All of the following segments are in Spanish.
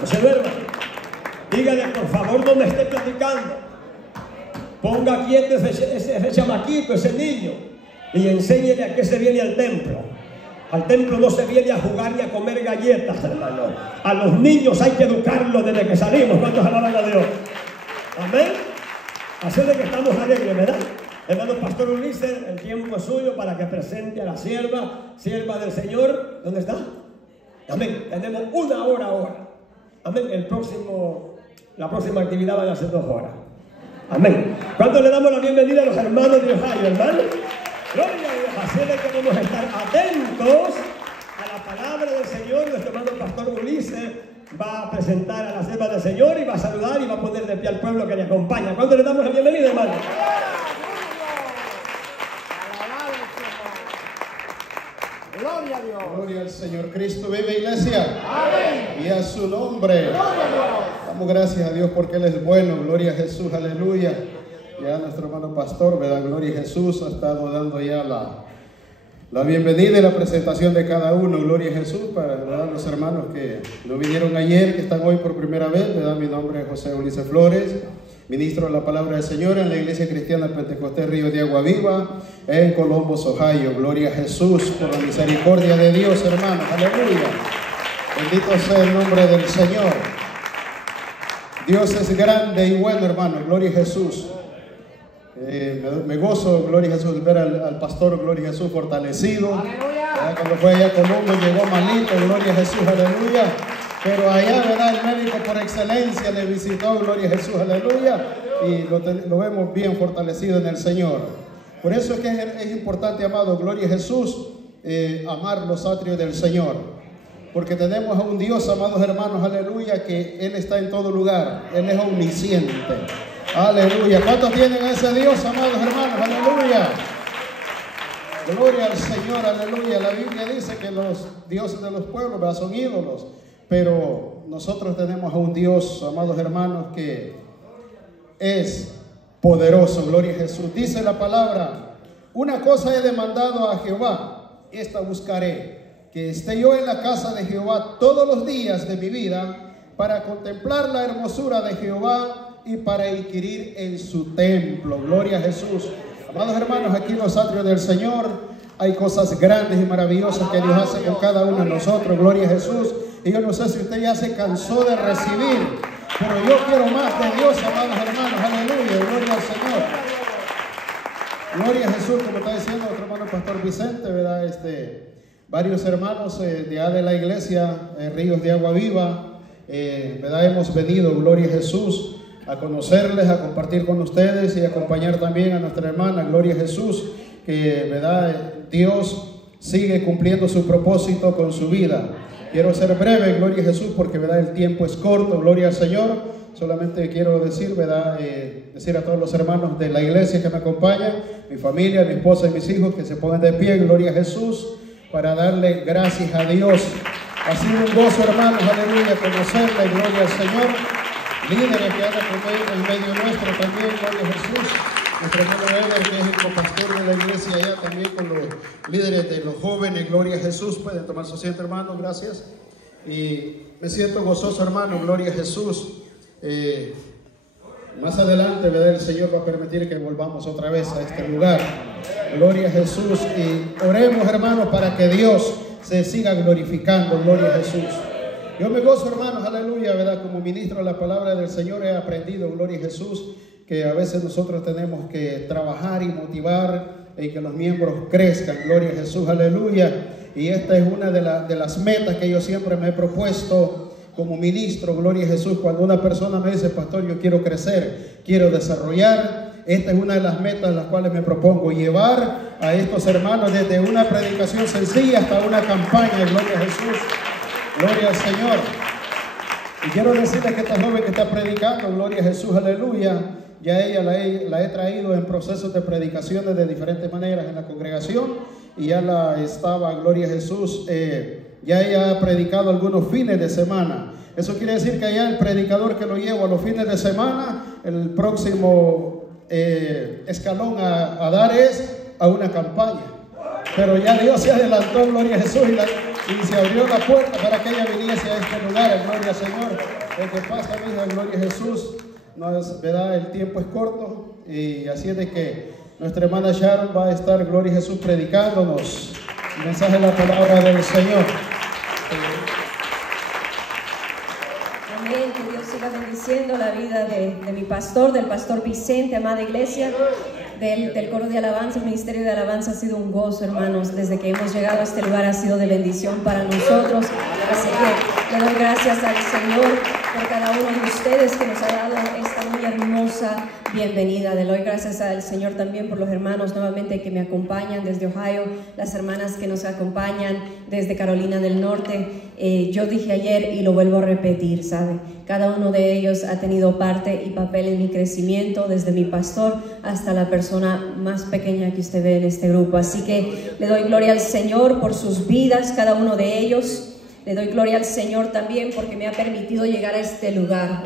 No se duerma. Dígale, por favor, no me esté platicando. Ponga quieto ese chamaquito, ese niño, y enséñele a qué se viene al templo. Al templo no se viene a jugar ni a comer galletas, hermano. A los niños hay que educarlos desde que salimos. ¿Cuántos alaban a Dios? Amén. Así de que estamos alegres, ¿verdad? Hermano Pastor Ulises, el tiempo es suyo para que presente a la sierva del Señor. ¿Dónde está? Amén. Tenemos 1 hora ahora. Amén. La próxima actividad van a ser 2 horas. Amén. ¿Cuándo le damos la bienvenida a los hermanos de Ohio, hermano? Gloria a Dios. Así de que vamos a estar atentos a la palabra del Señor. Nuestro hermano Pastor Ulises va a presentar a la sierva del Señor y va a saludar y va a poner de pie al pueblo que le acompaña. ¿Cuándo le damos la bienvenida, hermano? Gloria a Dios. Gloria al Señor. Cristo vive, iglesia. Amén. Y a su nombre. Gloria a Dios. Damos gracias a Dios porque Él es bueno. Gloria a Jesús, aleluya. Ya nuestro hermano pastor, ¿verdad? Gloria a Jesús, ha estado dando ya la bienvenida y la presentación de cada uno. Gloria a Jesús para, ¿verdad?, los hermanos que no vinieron ayer, que están hoy por primera vez, ¿verdad? Mi nombre es José Ulises Flores, ministro de la palabra del Señor en la Iglesia Cristiana Pentecostés Río de Agua Viva, en Columbus, Ohio. Gloria a Jesús por la misericordia de Dios, hermanos. Aleluya. Bendito sea el nombre del Señor. Dios es grande y bueno, hermano. Gloria a Jesús. Me gozo, gloria a Jesús, ver al pastor, gloria a Jesús, fortalecido. Aleluya. Cuando fue allá a Columbus llegó malito, gloria a Jesús, aleluya. Pero allá, ¿verdad?, el médico por excelencia le visitó, gloria a Jesús, aleluya. Y lo vemos bien fortalecido en el Señor. Por eso es que es importante, amado, gloria a Jesús, amar los atrios del Señor. Porque tenemos a un Dios, amados hermanos, aleluya, que Él está en todo lugar. Él es omnisciente. Aleluya. ¿Cuántos tienen a ese Dios, amados hermanos? Aleluya. Gloria al Señor, aleluya. La Biblia dice que los dioses de los pueblos, ¿verdad?, son ídolos. Pero nosotros tenemos a un Dios, amados hermanos, que es poderoso. Gloria a Jesús. Dice la palabra: una cosa he demandado a Jehová, esta buscaré, que esté yo en la casa de Jehová todos los días de mi vida, para contemplar la hermosura de Jehová y para inquirir en su templo. Gloria a Jesús. Amados hermanos, aquí en los atrios del Señor hay cosas grandes y maravillosas que Dios hace con cada uno de nosotros. Gloria a Jesús. Y yo no sé si usted ya se cansó de recibir, pero yo quiero más de Dios, amados hermanos. Aleluya. Gloria al Señor. Gloria a Jesús, como está diciendo nuestro hermano Pastor Vicente, ¿verdad? Varios hermanos de la iglesia Ríos de Agua Viva, ¿verdad? Hemos venido, gloria a Jesús, a conocerles, a compartir con ustedes y acompañar también a nuestra hermana, gloria a Jesús, que, ¿verdad?, Dios sigue cumpliendo su propósito con su vida. Quiero ser breve, gloria a Jesús, porque, ¿verdad?, el tiempo es corto, gloria al Señor. Solamente quiero decir, ¿verdad?, decir a todos los hermanos de la iglesia que me acompañan, mi familia, mi esposa y mis hijos, que se pongan de pie, gloria a Jesús, para darle gracias a Dios. Ha sido un gozo, hermanos, aleluya, conocerle, gloria al Señor. Líderes que andan en medio nuestro también, gloria a Jesús. Nuestro hermano Eder, que es el copastor de la iglesia allá, también con los líderes de los jóvenes, gloria a Jesús. Pueden tomar su asiento, hermano, gracias. Y me siento gozoso, hermano, gloria a Jesús. Más adelante, ¿verdad?, el Señor va a permitir que volvamos otra vez a este lugar. Gloria a Jesús. Y oremos, hermanos, para que Dios se siga glorificando. Gloria a Jesús. Yo me gozo, hermanos, aleluya, ¿verdad? Como ministro de la palabra del Señor he aprendido, gloria a Jesús, que a veces nosotros tenemos que trabajar y motivar y que los miembros crezcan. Gloria a Jesús, aleluya. Y esta es una de las metas que yo siempre me he propuesto como ministro, gloria a Jesús. Cuando una persona me dice: pastor, yo quiero crecer, quiero desarrollar, esta es una de las metas las cuales me propongo, llevar a estos hermanos desde una predicación sencilla hasta una campaña. Gloria a Jesús, gloria al Señor. Y quiero decirles que esta joven que está predicando, gloria a Jesús, aleluya, ya ella la he traído en procesos de predicaciones de diferentes maneras en la congregación, y ya la estaba, gloria a Jesús, ya ella ha predicado algunos fines de semana. Eso quiere decir que allá el predicador que lo llevo a los fines de semana, el próximo escalón a dar es a una campaña. Pero ya Dios se adelantó, gloria a Jesús, y se abrió la puerta para que ella viniese a este lugar. Gloria al Señor. Lo que pasa, mi hija, gloria a Jesús. ¿Verdad? El tiempo es corto y así es de que nuestra hermana Sharon va a estar, gloria a Jesús, predicándonos el mensaje de la palabra del Señor. Amén, que Dios siga bendiciendo la vida de mi pastor, del pastor Vicente, amada iglesia, del coro de alabanza. El ministerio de alabanza ha sido un gozo, hermanos. Desde que hemos llegado a este lugar ha sido de bendición para nosotros. Así que le doy gracias al Señor por cada uno de ustedes que nos ha dado esta muy hermosa bienvenida. Le doy gracias al Señor también por los hermanos nuevamente que me acompañan desde Ohio, las hermanas que nos acompañan desde Carolina del Norte. Yo dije ayer y lo vuelvo a repetir, ¿sabe? Cada uno de ellos ha tenido parte y papel en mi crecimiento, desde mi pastor hasta la persona más pequeña que usted ve en este grupo. Así que le doy gloria al Señor por sus vidas, cada uno de ellos. Le doy gloria al Señor también porque me ha permitido llegar a este lugar.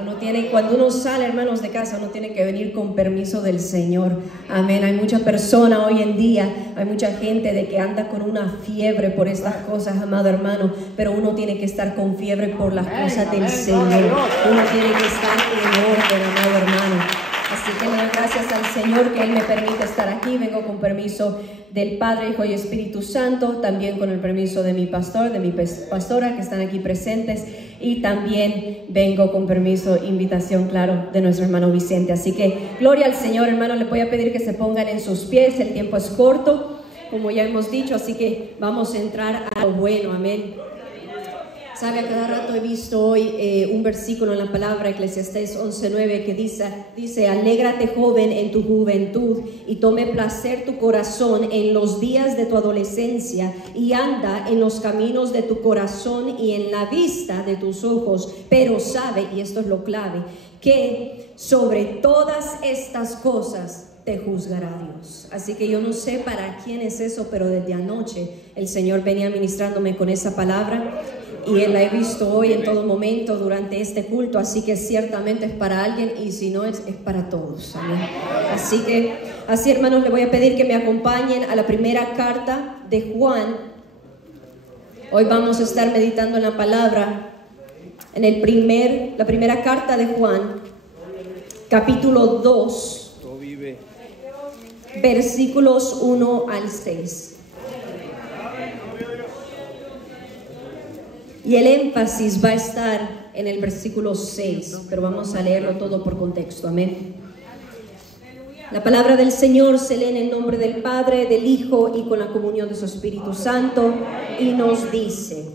Cuando uno sale, hermanos, de casa, uno tiene que venir con permiso del Señor. Amén. Hay muchas personas hoy en día, hay mucha gente de que anda con una fiebre por estas cosas, amado hermano, pero uno tiene que estar con fiebre por las cosas del Señor. Uno tiene que estar en orden, amado hermano. Así que le doy gracias al Señor que Él me permite estar aquí. Vengo con permiso del Padre, Hijo y Espíritu Santo, también con el permiso de mi pastor, de mi pastora que están aquí presentes, y también vengo con permiso, invitación, claro, de nuestro hermano Vicente. Así que gloria al Señor, hermano. Les voy a pedir que se pongan en sus pies. El tiempo es corto, como ya hemos dicho, así que vamos a entrar a lo bueno. Amén. Sabe, a cada rato he visto hoy un versículo en la palabra, Eclesiastés 11:9, que dice: alégrate, joven, en tu juventud, y tome placer tu corazón en los días de tu adolescencia, y anda en los caminos de tu corazón y en la vista de tus ojos. Pero sabe, y esto es lo clave, que sobre todas estas cosas te juzgará Dios. Así que yo no sé para quién es eso, pero desde anoche el Señor venía ministrándome con esa palabra, y Él la he visto hoy en todo momento durante este culto. Así que ciertamente es para alguien, y si no es para todos. Amén. Así hermanos, le voy a pedir que me acompañen a la primera carta de Juan. Hoy vamos a estar meditando en la palabra en la primera carta de Juan, capítulo 2, versículos 1 al 6. Y el énfasis va a estar en el versículo 6, pero vamos a leerlo todo por contexto. Amén. La palabra del Señor se lee en el nombre del Padre, del Hijo y con la comunión de su Espíritu Santo, y nos dice: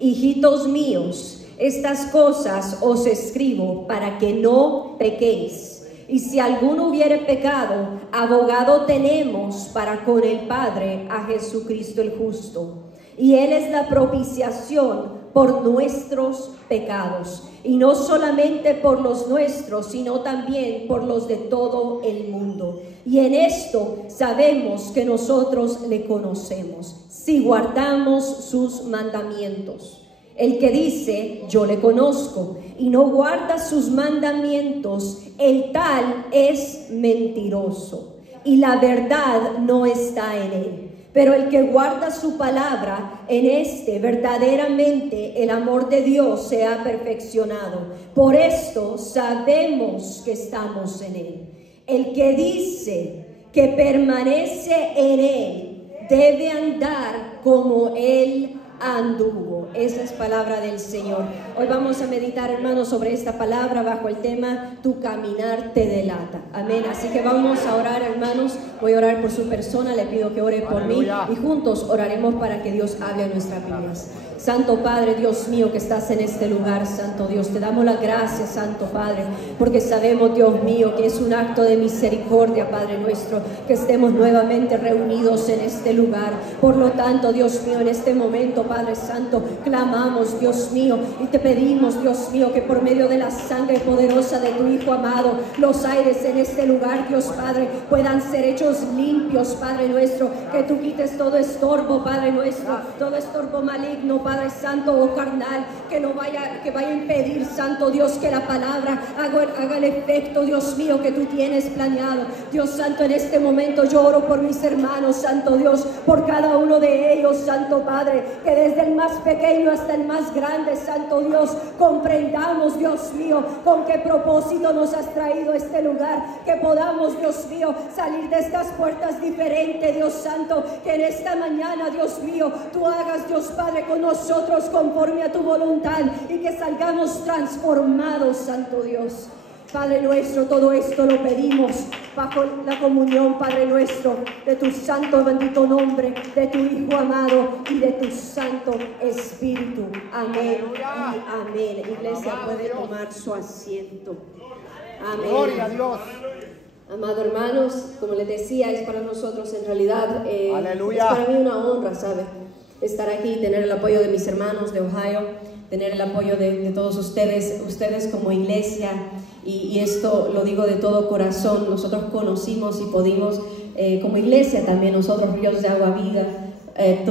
hijitos míos, estas cosas os escribo para que no pequéis. Y si alguno hubiere pecado, abogado tenemos para con el Padre, a Jesucristo el justo. Y Él es la propiciación por nuestros pecados, y no solamente por los nuestros, sino también por los de todo el mundo. Y en esto sabemos que nosotros le conocemos, si guardamos sus mandamientos. El que dice, yo le conozco, y no guarda sus mandamientos, el tal es mentiroso, y la verdad no está en él. Pero el que guarda su palabra, en este verdaderamente el amor de Dios se ha perfeccionado. Por esto sabemos que estamos en Él. El que dice que permanece en Él debe andar como Él anduvo. Esa es palabra del Señor. Hoy vamos a meditar, hermanos, sobre esta palabra bajo el tema tu caminar te delata. Amén. Así que vamos a orar, hermanos. Voy a orar por su persona, le pido que ore por mí, y juntos oraremos para que Dios hable a nuestras vidas. Santo Padre, Dios mío, que estás en este lugar, Santo Dios, te damos las gracias, Santo Padre, porque sabemos, Dios mío, que es un acto de misericordia, Padre nuestro, que estemos nuevamente reunidos en este lugar. Por lo tanto, Dios mío, en este momento, Padre Santo, clamamos, Dios mío, y te pedimos, Dios mío, que por medio de la sangre poderosa de tu Hijo amado, los aires en este lugar, Dios Padre, puedan ser hechos limpios, Padre nuestro, que tú quites todo estorbo, Padre nuestro, todo estorbo maligno, Padre Santo, o carnal, que vaya a impedir, Santo Dios, que la palabra haga el efecto, Dios mío, que tú tienes planeado. Dios Santo, en este momento yo oro por mis hermanos, Santo Dios, por cada uno de ellos, Santo Padre, que desde el más pequeño hasta el más grande, Santo Dios, comprendamos, Dios mío, con qué propósito nos has traído a este lugar, que podamos, Dios mío, salir de estas puertas diferente, Dios Santo, que en esta mañana, Dios mío, tú hagas, Dios Padre, con nosotros conforme a tu voluntad y que salgamos transformados, Santo Dios. Padre nuestro, todo esto lo pedimos bajo la comunión, Padre nuestro, de tu santo bendito nombre, de tu Hijo amado y de tu Santo Espíritu. Amén y amén. Iglesia, puede tomar su asiento. Amén. Gloria a Dios. Amados hermanos, como les decía, es para nosotros en realidad, Aleluya. es para mí una honra, ¿sabe? Estar aquí, tener el apoyo de mis hermanos de Ohio, tener el apoyo de todos ustedes como iglesia, y esto lo digo de todo corazón. Nosotros conocimos y pudimos, como iglesia también, nosotros Ríos de Agua Vida,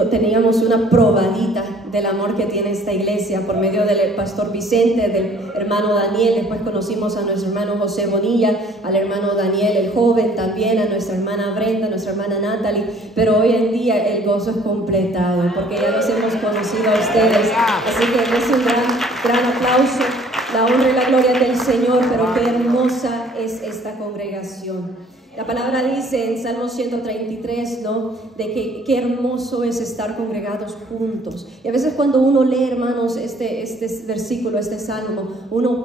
teníamos una probadita del amor que tiene esta iglesia por medio del pastor Vicente, del hermano Daniel. Después conocimos a nuestro hermano José Bonilla, al hermano Daniel el joven también, a nuestra hermana Brenda, a nuestra hermana Natalie. Pero hoy en día el gozo es completado porque ya los hemos conocido a ustedes. Así que es un gran aplauso. La honra y la gloria del Señor, pero qué hermosa es esta congregación. La palabra dice en Salmo 133, ¿no? De que qué hermoso es estar congregados juntos. Y a veces cuando uno lee, hermanos, este versículo, este salmo, uno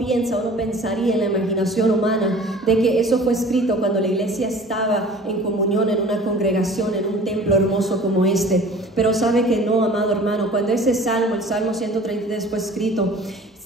pensaría en la imaginación humana de que eso fue escrito cuando la iglesia estaba en comunión, en una congregación, en un templo hermoso como este. Pero sabe que no, amado hermano, cuando ese salmo, el Salmo 133 fue escrito,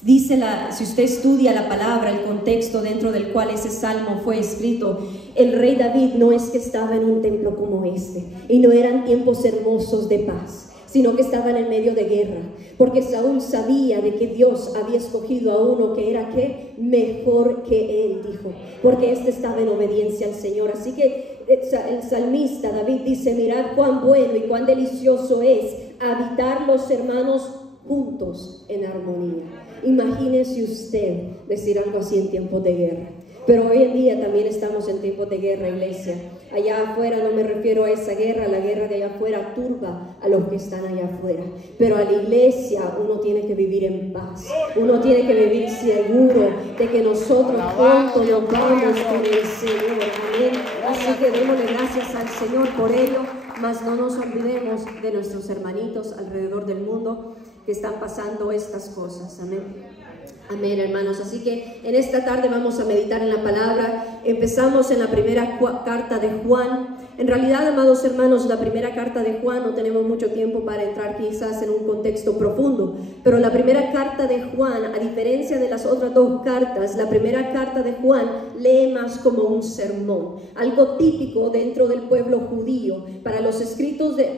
dice si usted estudia la palabra, el contexto dentro del cual ese salmo fue escrito, el rey David no es que estaba en un templo como este, y no eran tiempos hermosos de paz, sino que estaban en medio de guerra, porque Saúl sabía de que Dios había escogido a uno que era ¿qué? Mejor que él, dijo, porque este estaba en obediencia al Señor. Así que el salmista David dice: mirad cuán bueno y cuán delicioso es habitar los hermanos juntos en armonía. Imagínese usted decir algo así en tiempos de guerra. Pero hoy en día también estamos en tiempos de guerra, iglesia. Allá afuera no me refiero a esa guerra, la guerra de allá afuera turba a los que están allá afuera. Pero a la iglesia uno tiene que vivir en paz. Uno tiene que vivir seguro de que nosotros pronto nos vamos con el Señor. Amén. Así que démosle gracias al Señor por ello. Mas no nos olvidemos de nuestros hermanitos alrededor del mundo que están pasando estas cosas. Amén. Amén, hermanos. Así que en esta tarde vamos a meditar en la palabra. Empezamos en la primera carta de Juan. En realidad, amados hermanos, la primera carta de Juan, no tenemos mucho tiempo para entrar quizás en un contexto profundo, pero la primera carta de Juan, a diferencia de las otras dos cartas, la primera carta de Juan lee más como un sermón, algo típico dentro del pueblo judío. Para los escritos de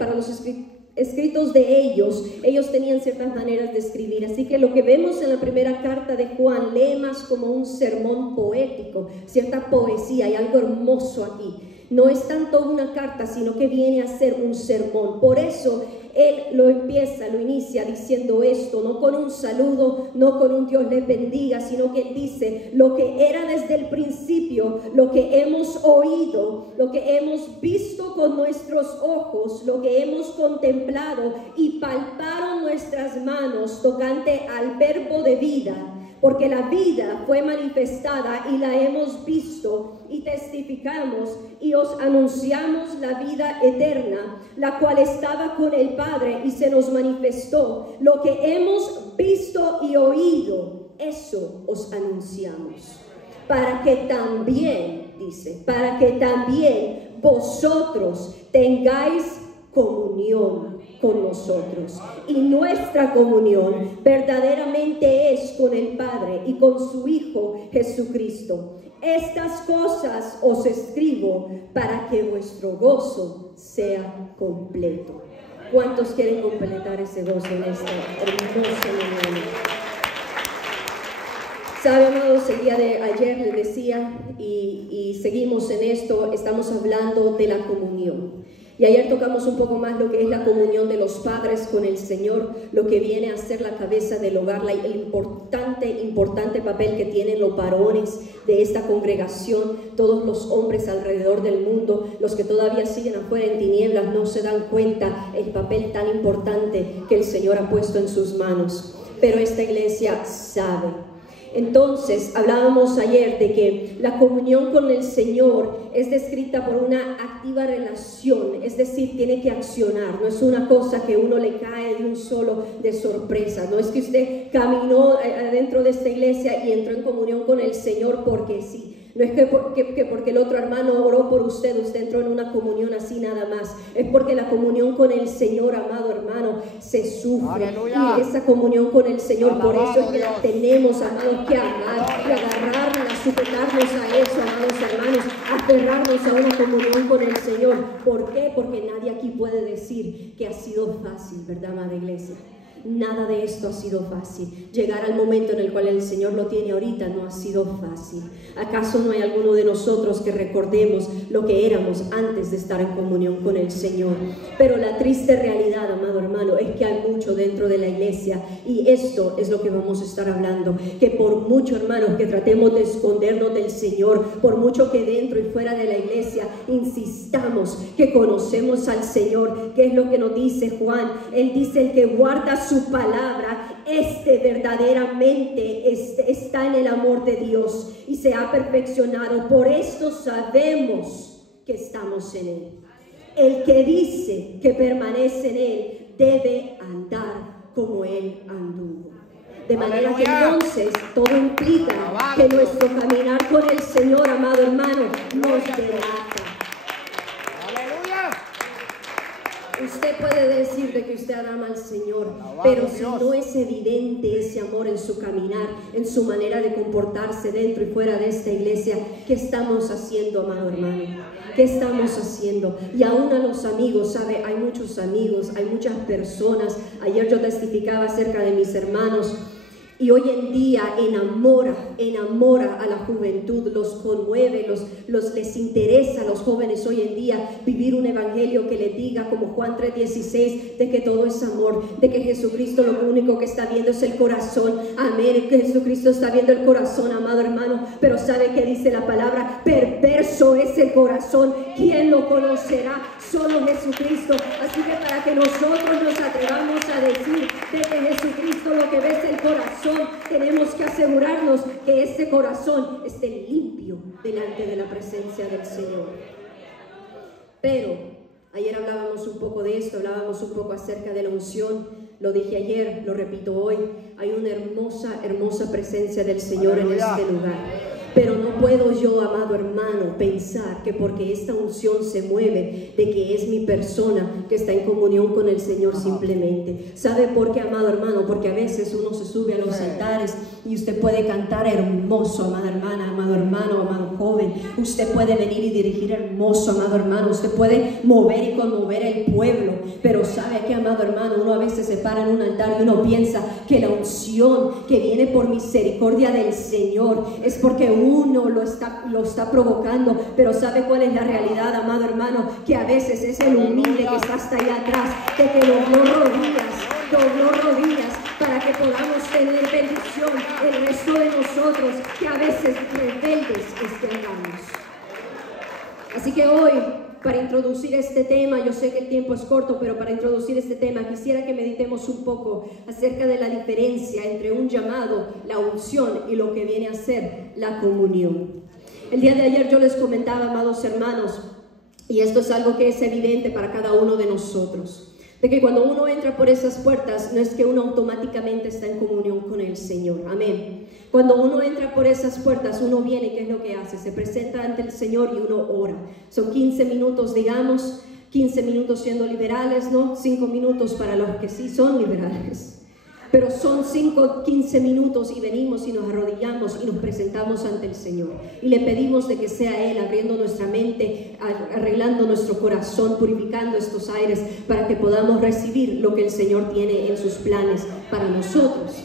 ellos tenían ciertas maneras de escribir. Así que lo que vemos en la primera carta de Juan lee más como un sermón poético, cierta poesía, hay algo hermoso aquí. No es tanto una carta, sino que viene a ser un sermón. Por eso él lo inicia diciendo esto, no con un saludo, no con un Dios les bendiga, sino que él dice lo que era desde el principio, lo que hemos oído, lo que hemos visto con nuestros ojos, lo que hemos contemplado y palparon nuestras manos tocante al verbo de vida. Porque la vida fue manifestada y la hemos visto y testificamos y os anunciamos la vida eterna, la cual estaba con el Padre y se nos manifestó. Lo que hemos visto y oído, eso os anunciamos. Para que también, dice, para que también vosotros tengáis comunión con nosotros, y nuestra comunión verdaderamente es con el Padre y con su Hijo Jesucristo. Estas cosas os escribo para que vuestro gozo sea completo. ¿Cuántos quieren completar ese gozo en esta hermosa mañana? Sabe, amados, el día de ayer les decía, y seguimos en esto, estamos hablando de la comunión. Y ayer tocamos un poco más lo que es la comunión de los padres con el Señor, lo que viene a ser la cabeza del hogar, el importante papel que tienen los varones de esta congregación, todos los hombres alrededor del mundo, los que todavía siguen afuera en tinieblas, no se dan cuenta el papel tan importante que el Señor ha puesto en sus manos. Pero esta iglesia sabe. Entonces, hablábamos ayer de que la comunión con el Señor es descrita por una activa relación, es decir, tiene que accionar, no es una cosa que uno le cae de un solo de sorpresa, no es que usted caminó adentro de esta iglesia y entró en comunión con el Señor porque sí. No es que porque el otro hermano oró por usted entró en una comunión así nada más. Es porque la comunión con el Señor, amado hermano, se sufre. ¡Aleluya! Y esa comunión con el Señor, Alabado por eso es que Dios. tenemos, amados, que amar, que agarrarla, sujetarnos a eso, amados hermanos, aferrarnos a una comunión con el Señor. ¿Por qué? Porque nadie aquí puede decir que ha sido fácil, ¿verdad, amada iglesia? Nada de esto ha sido fácil. Llegar al momento en el cual el Señor lo tiene ahorita no ha sido fácil. ¿Acaso no hay alguno de nosotros que recordemos lo que éramos antes de estar en comunión con el Señor? Pero la triste realidad, amado hermano, es que hay mucho dentro de la iglesia, y esto es lo que vamos a estar hablando, que por mucho, hermanos, que tratemos de escondernos del Señor, por mucho que dentro y fuera de la iglesia insistamos que conocemos al Señor, que es lo que nos dice Juan. Él dice: el que guarda su palabra, verdaderamente está en el amor de Dios y se ha perfeccionado. Por esto sabemos que estamos en Él. El que dice que permanece en Él debe andar como Él anduvo. De manera que entonces todo implica que nuestro caminar con el Señor, amado hermano, nos delata. Usted puede decir de que usted ama al Señor, pero si no es evidente ese amor en su caminar, en su manera de comportarse dentro y fuera de esta iglesia, ¿qué estamos haciendo, amado hermano? ¿Qué estamos haciendo? Y aún a los amigos, ¿sabe? Hay muchos amigos, hay muchas personas. Ayer yo testificaba acerca de mis hermanos. Y hoy en día enamora a la juventud, los conmueve, les interesa a los jóvenes hoy en día vivir un evangelio que les diga, como Juan 3:16, de que todo es amor, de que Jesucristo lo único que está viendo es el corazón. Amén, que Jesucristo está viendo el corazón, amado hermano. Pero ¿sabe qué dice la palabra? Perverso es el corazón, ¿quién lo conocerá? Solo Jesucristo. Así que para que nosotros nos atrevamos a decir de que Jesucristo lo que ve es el corazón, tenemos que asegurarnos que ese corazón esté limpio delante de la presencia del Señor. Pero ayer hablábamos un poco de esto, hablábamos un poco acerca de la unción. Lo dije ayer, lo repito hoy. Hay una hermosa presencia del Señor en este lugar. Pero no puedo yo, amado hermano, pensar que porque esta unción se mueve, de que es mi persona que está en comunión con el Señor simplemente. ¿Sabe por qué, amado hermano? Porque a veces uno se sube a los altares y usted puede cantar hermoso, amada hermana, amado hermano, amado joven. Usted puede venir y dirigir hermoso, amado hermano. Usted puede mover y conmover el pueblo. Pero ¿sabe qué, amado hermano? Uno a veces se para en un altar y uno piensa que la unción que viene por misericordia del Señor es porque uno lo está provocando. Pero ¿sabe cuál es la realidad, amado hermano? Que a veces es el humilde que está hasta allá atrás, de que dobló rodillas para que podamos tener bendición el resto de nosotros, que a veces rebeldes estemos. Así que hoy, para introducir este tema, yo sé que el tiempo es corto, pero para introducir este tema quisiera que meditemos un poco acerca de la diferencia entre un llamado, la unción, y lo que viene a ser la comunión. El día de ayer yo les comentaba, amados hermanos, y esto es algo que es evidente para cada uno de nosotros, de que cuando uno entra por esas puertas no es que uno automáticamente está en comunión con el Señor. Amén. Cuando uno entra por esas puertas, uno viene, ¿qué es lo que hace? Se presenta ante el Señor y uno ora. Son 15 minutos, digamos, 15 minutos siendo liberales, ¿no? 5 minutos para los que sí son liberales. Pero son 15 minutos y venimos y nos arrodillamos y nos presentamos ante el Señor. Y le pedimos de que sea Él abriendo nuestra mente, arreglando nuestro corazón, purificando estos aires para que podamos recibir lo que el Señor tiene en sus planes para nosotros.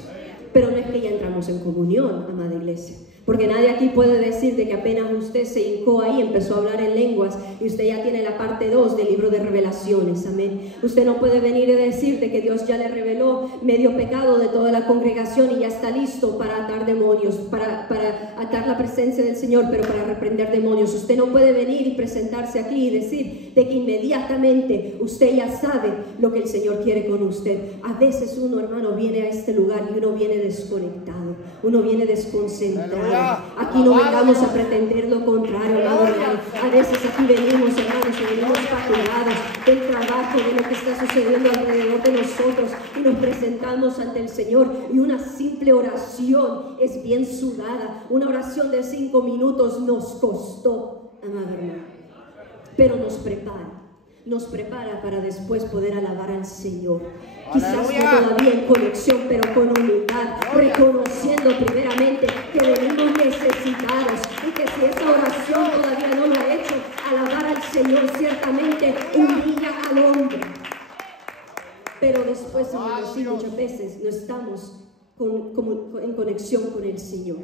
Pero no es que ya entramos en comunión, amada iglesia. Porque nadie aquí puede decir de que apenas usted se hincó ahí, empezó a hablar en lenguas y usted ya tiene la parte 2 del libro de Revelaciones, amén. Usted no puede venir y decir de que Dios ya le reveló medio pecado de toda la congregación y ya está listo para atar demonios, para atar la presencia del Señor, pero para reprender demonios. Usted no puede venir y presentarse aquí y decir de que inmediatamente usted ya sabe lo que el Señor quiere con usted. A veces uno, hermano, viene a este lugar y uno viene desconectado, uno viene desconcentrado. Aquí no vengamos a pretender lo contrario, amado hermano. A veces aquí venimos, hermanos, y venimos faturados del trabajo, de lo que está sucediendo alrededor de nosotros y nos presentamos ante el Señor y una simple oración es bien sudada. Una oración de 5 minutos nos costó, amado hermano, pero nos prepara para después poder alabar al Señor. Quizás no todavía en conexión, pero con humildad, reconociendo primeramente que venimos necesitados y que si esa oración todavía no lo ha hecho, alabar al Señor ciertamente humilla al hombre. Pero después, sí, muchas veces no estamos en conexión con el Señor.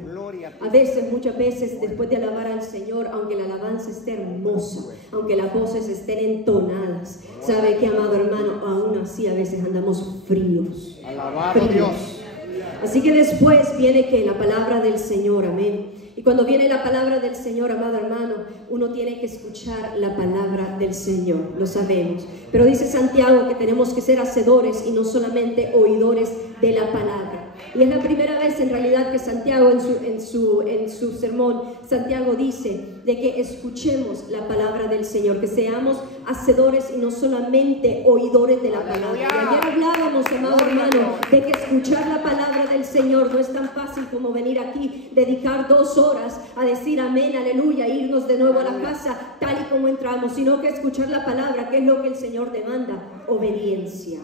A veces, muchas veces, después de alabar al Señor, aunque la alabanza esté hermosa, aunque las voces estén entonadas, sabe que, amado hermano, aún así a veces andamos fríos. Alabado Dios. Así que después viene que la palabra del Señor, amén. Y cuando viene la palabra del Señor, amado hermano, uno tiene que escuchar la palabra del Señor, lo sabemos. Pero dice Santiago que tenemos que ser hacedores y no solamente oidores de la palabra. Y es la primera vez en realidad que Santiago en su sermón, Santiago dice de que escuchemos la palabra del Señor, que seamos hacedores y no solamente oidores de la palabra. Y ayer hablábamos, amado hermano, de que escuchar la palabra del Señor no es tan fácil como venir aquí, dedicar 2 horas a decir amén, aleluya, e irnos de nuevo a la casa tal y como entramos, sino que escuchar la palabra, que es lo que el Señor demanda, obediencia.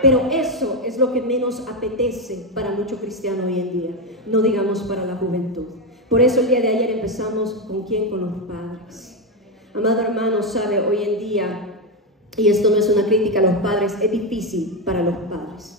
Pero eso es lo que menos apetece para mucho cristiano hoy en día, no digamos para la juventud. Por eso el día de ayer empezamos ¿con quién? Con los padres. Amado hermano, sabe, hoy en día, y esto no es una crítica a los padres, es difícil para los padres.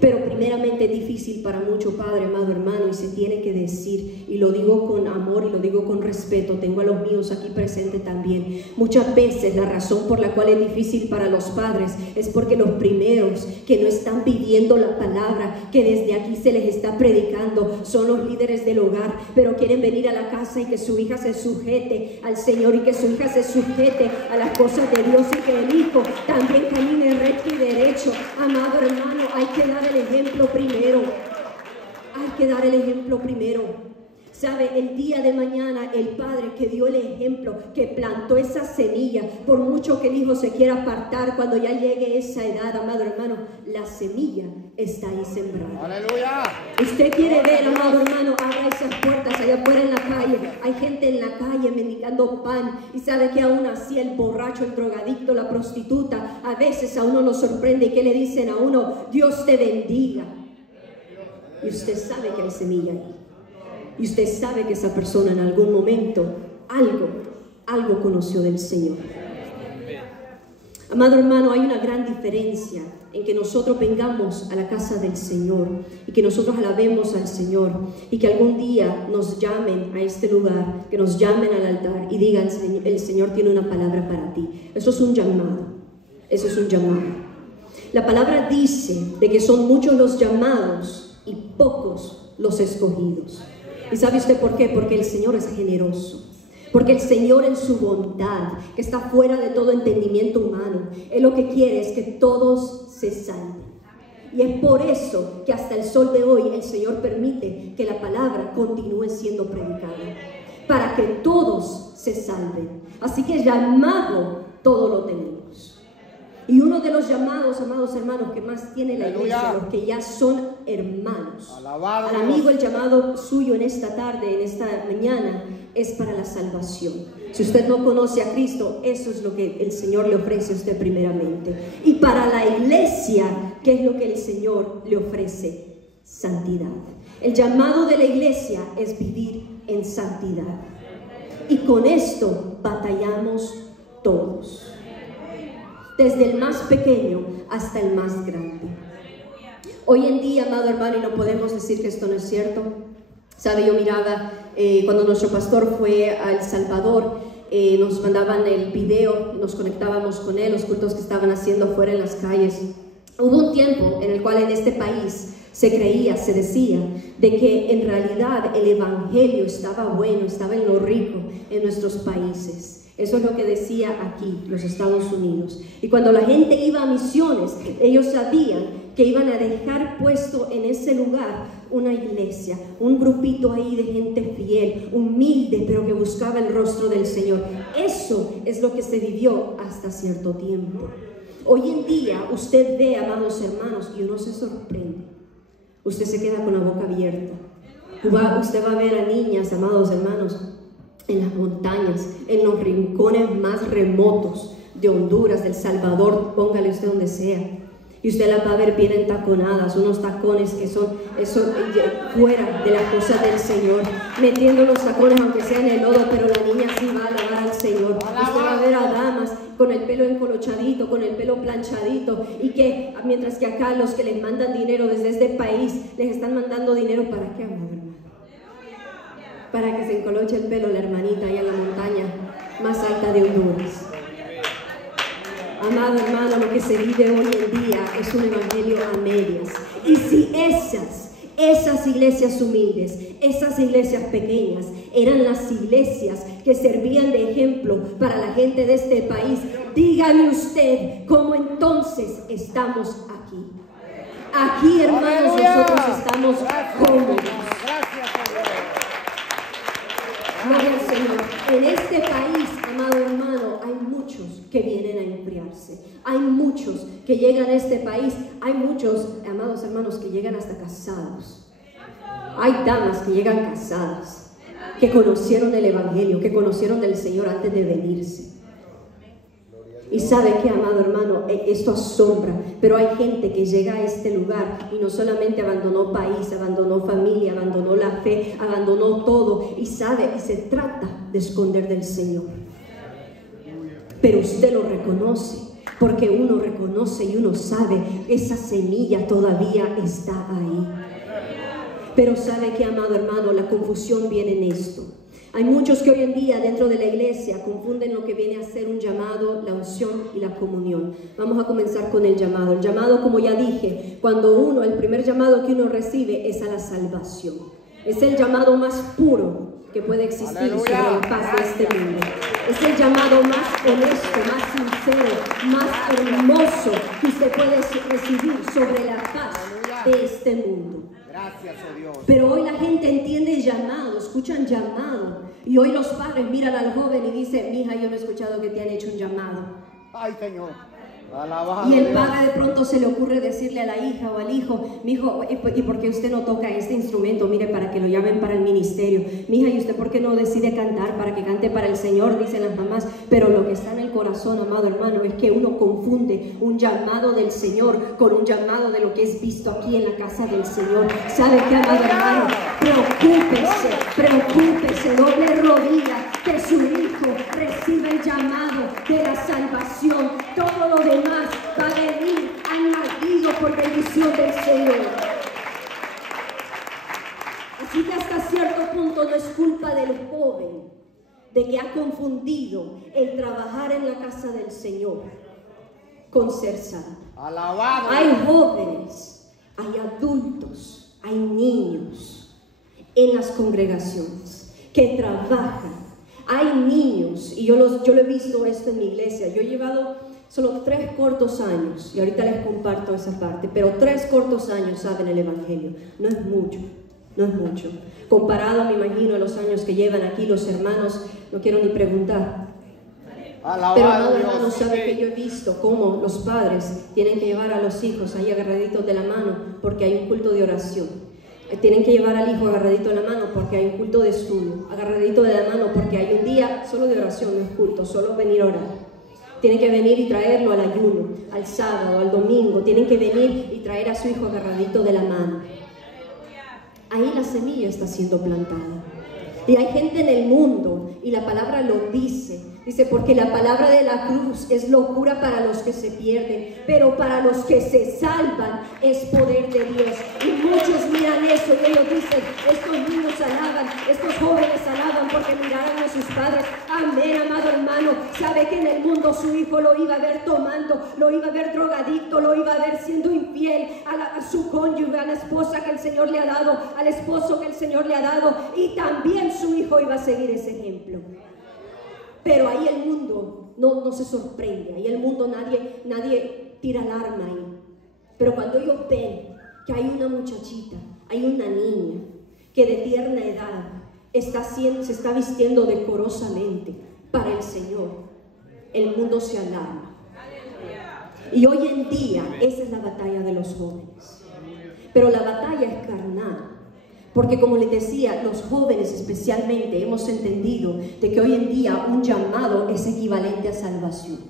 Pero primeramente es difícil para mucho padre, amado hermano, y se tiene que decir, y lo digo con amor y lo digo con respeto, tengo a los míos aquí presentes también. Muchas veces la razón por la cual es difícil para los padres es porque los primeros que no están viviendo la palabra, que desde aquí se les está predicando, son los líderes del hogar, pero quieren venir a la casa y que su hija se sujete al Señor y que su hija se sujete a las cosas de Dios y que el hijo también camine recto y derecho. Amado hermano, hay que dar el ejemplo primero. Hay que dar el ejemplo primero. Sabe, el día de mañana el padre que dio el ejemplo, que plantó esa semilla, por mucho que el hijo se quiera apartar cuando ya llegue esa edad, amado hermano, la semilla está ahí sembrada. Aleluya. Usted quiere ver, amado hermano, abra esas puertas allá afuera en la calle. Hay gente en la calle mendigando pan y sabe que aún así el borracho, el drogadicto, la prostituta, a veces a uno lo sorprende y que le dicen a uno, Dios te bendiga. Y usted sabe que hay semilla ahí. Y usted sabe que esa persona en algún momento algo conoció del Señor. Amado hermano, hay una gran diferencia en que nosotros vengamos a la casa del Señor y que nosotros alabemos al Señor y que algún día nos llamen a este lugar, que nos llamen al altar y digan, el Señor tiene una palabra para ti. Eso es un llamado. Eso es un llamado. La palabra dice de que son muchos los llamados y pocos los escogidos. ¿Y sabe usted por qué? Porque el Señor es generoso. Porque el Señor en su bondad, que está fuera de todo entendimiento humano, Él lo que quiere es que todos se salven. Y es por eso que hasta el sol de hoy el Señor permite que la palabra continúe siendo predicada. Para que todos se salven. Así que llamado todo lo tenemos. Y uno de los llamados, amados hermanos, que más tiene la iglesia, los que ya son hermanos. Alabado al amigo, el llamado suyo en esta tarde, en esta mañana, es para la salvación. Si usted no conoce a Cristo, eso es lo que el Señor le ofrece a usted primeramente. Y para la iglesia, ¿qué es lo que el Señor le ofrece? Santidad. El llamado de la iglesia es vivir en santidad. Y con esto batallamos todos. Desde el más pequeño hasta el más grande. Hoy en día, amado hermano, y no podemos decir que esto no es cierto, Sabe, yo miraba cuando nuestro pastor fue a El Salvador, nos mandaban el video, nos conectábamos con él, los cultos que estaban haciendo afuera en las calles. Hubo un tiempo en el cual en este país se creía, se decía, de que en realidad el evangelio estaba bueno, estaba en lo rico en nuestros países. Eso es lo que decía aquí, los Estados Unidos. Y cuando la gente iba a misiones, ellos sabían que iban a dejar puesto en ese lugar una iglesia, un grupito ahí de gente fiel, humilde, pero que buscaba el rostro del Señor. Eso es lo que se vivió hasta cierto tiempo. Hoy en día usted ve, amados hermanos, y uno se sorprende. Usted se queda con la boca abierta. Usted va a ver a niñas, amados hermanos, en las montañas, en los rincones más remotos de Honduras, de El Salvador, póngale usted donde sea. Y usted las va a ver bien entaconadas, unos tacones que son fuera de las cosas del Señor, metiendo los tacones aunque sea en el lodo, pero la niña sí va a alabar al Señor. Usted va a ver a damas con el pelo encolochadito, con el pelo planchadito, y que mientras que acá los que les mandan dinero desde este país, les están mandando dinero ¿para qué, amado hermano? Para que se encoloche el pelo la hermanita allá en la montaña más alta de Honduras. Amado hermano, lo que se vive hoy en día es un evangelio a medias. Y si esas iglesias humildes, esas iglesias pequeñas, eran las iglesias que servían de ejemplo para la gente de este país, dígame usted cómo entonces estamos aquí. Aquí, hermanos, nosotros estamos cómodos. Gloria al Señor. En este país, amado hermano, hay muchos que vienen a enfriarse. Hay muchos que llegan a este país. Hay muchos, amados hermanos, que llegan hasta casados. Hay damas que llegan casadas, que conocieron el evangelio, que conocieron del Señor antes de venirse. Y sabe que, amado hermano, esto asombra, pero hay gente que llega a este lugar y no solamente abandonó país, abandonó familia, abandonó la fe, abandonó todo, y sabe, y se trata de esconder del Señor. Pero usted lo reconoce, porque uno reconoce y uno sabe, esa semilla todavía está ahí. Pero sabe que, amado hermano, la confusión viene en esto. Hay muchos que hoy en día dentro de la iglesia confunden lo que viene a ser un llamado, la unción y la comunión. Vamos a comenzar con el llamado. El llamado, como ya dije, cuando el primer llamado que uno recibe es a la salvación. Es el llamado más puro que puede existir sobre la faz de este mundo. Es el llamado más honesto, más sincero, más hermoso que usted puede recibir sobre la faz de este mundo. Gracias, oh Dios. Pero hoy la gente entiende llamado, escuchan llamado. Y hoy los padres miran al joven y dicen, mija, yo no he escuchado que te han hecho un llamado. Ay, Señor. Alabado Y el Dios. padre de pronto se le ocurre decirle a la hija o al hijo, mijo, ¿y por qué usted no toca este instrumento? Mire, para que lo llamen para el ministerio. Mija, ¿y usted por qué no decide cantar? Para que cante para el Señor, dicen las mamás. Pero lo que está en el corazón, amado hermano, es que uno confunde un llamado del Señor con un llamado de lo que es visto aquí en la casa del Señor. ¿Sabe qué, amado hermano? Preocúpese, doble rodilla, que su hijo reciba el llamado de la salvación. Todo lo demás va a venir añadido por bendición del Señor. Así que hasta cierto punto no es culpa del joven de que ha confundido el trabajar en la casa del Señor con ser santo. Alabado. Hay jóvenes, hay adultos, hay niños en las congregaciones que trabajan. Hay niños, y yo lo he visto esto en mi iglesia. Yo he llevado solo 3 cortos años, y ahorita les comparto esa parte, pero 3 cortos años saben el evangelio. No es mucho, no es mucho. Comparado, me imagino, a los años que llevan aquí los hermanos, no quiero ni preguntar. Pero amado hermano, sabe que yo he visto cómo los padres tienen que llevar a los hijos ahí agarraditos de la mano porque hay un culto de oración. Tienen que llevar al hijo agarradito de la mano porque hay un culto de estudio, agarradito de la mano porque hay un día solo de oración, no es culto, solo venir a orar. Tienen que venir y traerlo al ayuno, al sábado, al domingo. Tienen que venir y traer a su hijo agarradito de la mano. Ahí la semilla está siendo plantada. Y hay gente en el mundo, y la palabra lo dice, porque la palabra de la cruz es locura para los que se pierden, pero para los que se salvan es poder de Dios. Y muchos miran eso y ellos dicen, estos niños Estos jóvenes alaban porque miraron a sus padres. Amén, amado hermano. Sabe que en el mundo su hijo lo iba a ver tomando, lo iba a ver drogadicto, lo iba a ver siendo infiel a su cónyuge, a la esposa que el Señor le ha dado, al esposo que el Señor le ha dado, y también su hijo iba a seguir ese ejemplo. Pero ahí el mundo no se sorprende, ahí el mundo nadie tira alarma ahí. Pero cuando ellos ven que hay una muchachita, hay una niña que de tierna edad se está vistiendo decorosamente para el Señor, el mundo se alarma. Y hoy en día esa es la batalla de los jóvenes. Pero la batalla es carnal. Porque como les decía, los jóvenes especialmente hemos entendido de que hoy en día un llamado es equivalente a salvación.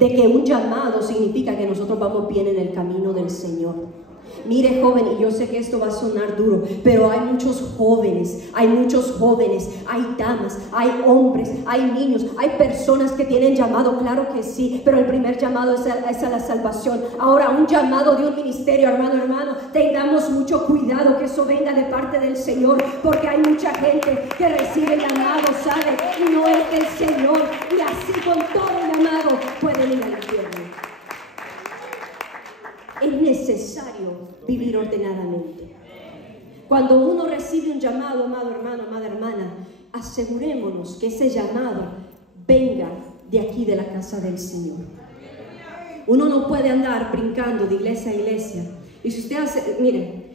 De que un llamado significa que nosotros vamos bien en el camino del Señor. Mire, joven, y yo sé que esto va a sonar duro, pero hay muchos jóvenes, hay damas, hay hombres, hay niños, hay personas que tienen llamado, claro que sí, pero el primer llamado es a la salvación. Ahora, un llamado de un ministerio, hermano, tengamos mucho cuidado que eso venga de parte del Señor, porque hay mucha gente que recibe el llamado, ¿sabe? Y no es del Señor, y así con todo el llamado pueden ir al infierno. Es necesario vivir ordenadamente. Cuando uno recibe un llamado, amado hermano, amada hermana, asegurémonos que ese llamado venga de aquí, de la casa del Señor. Uno no puede andar brincando de iglesia a iglesia. Y si usted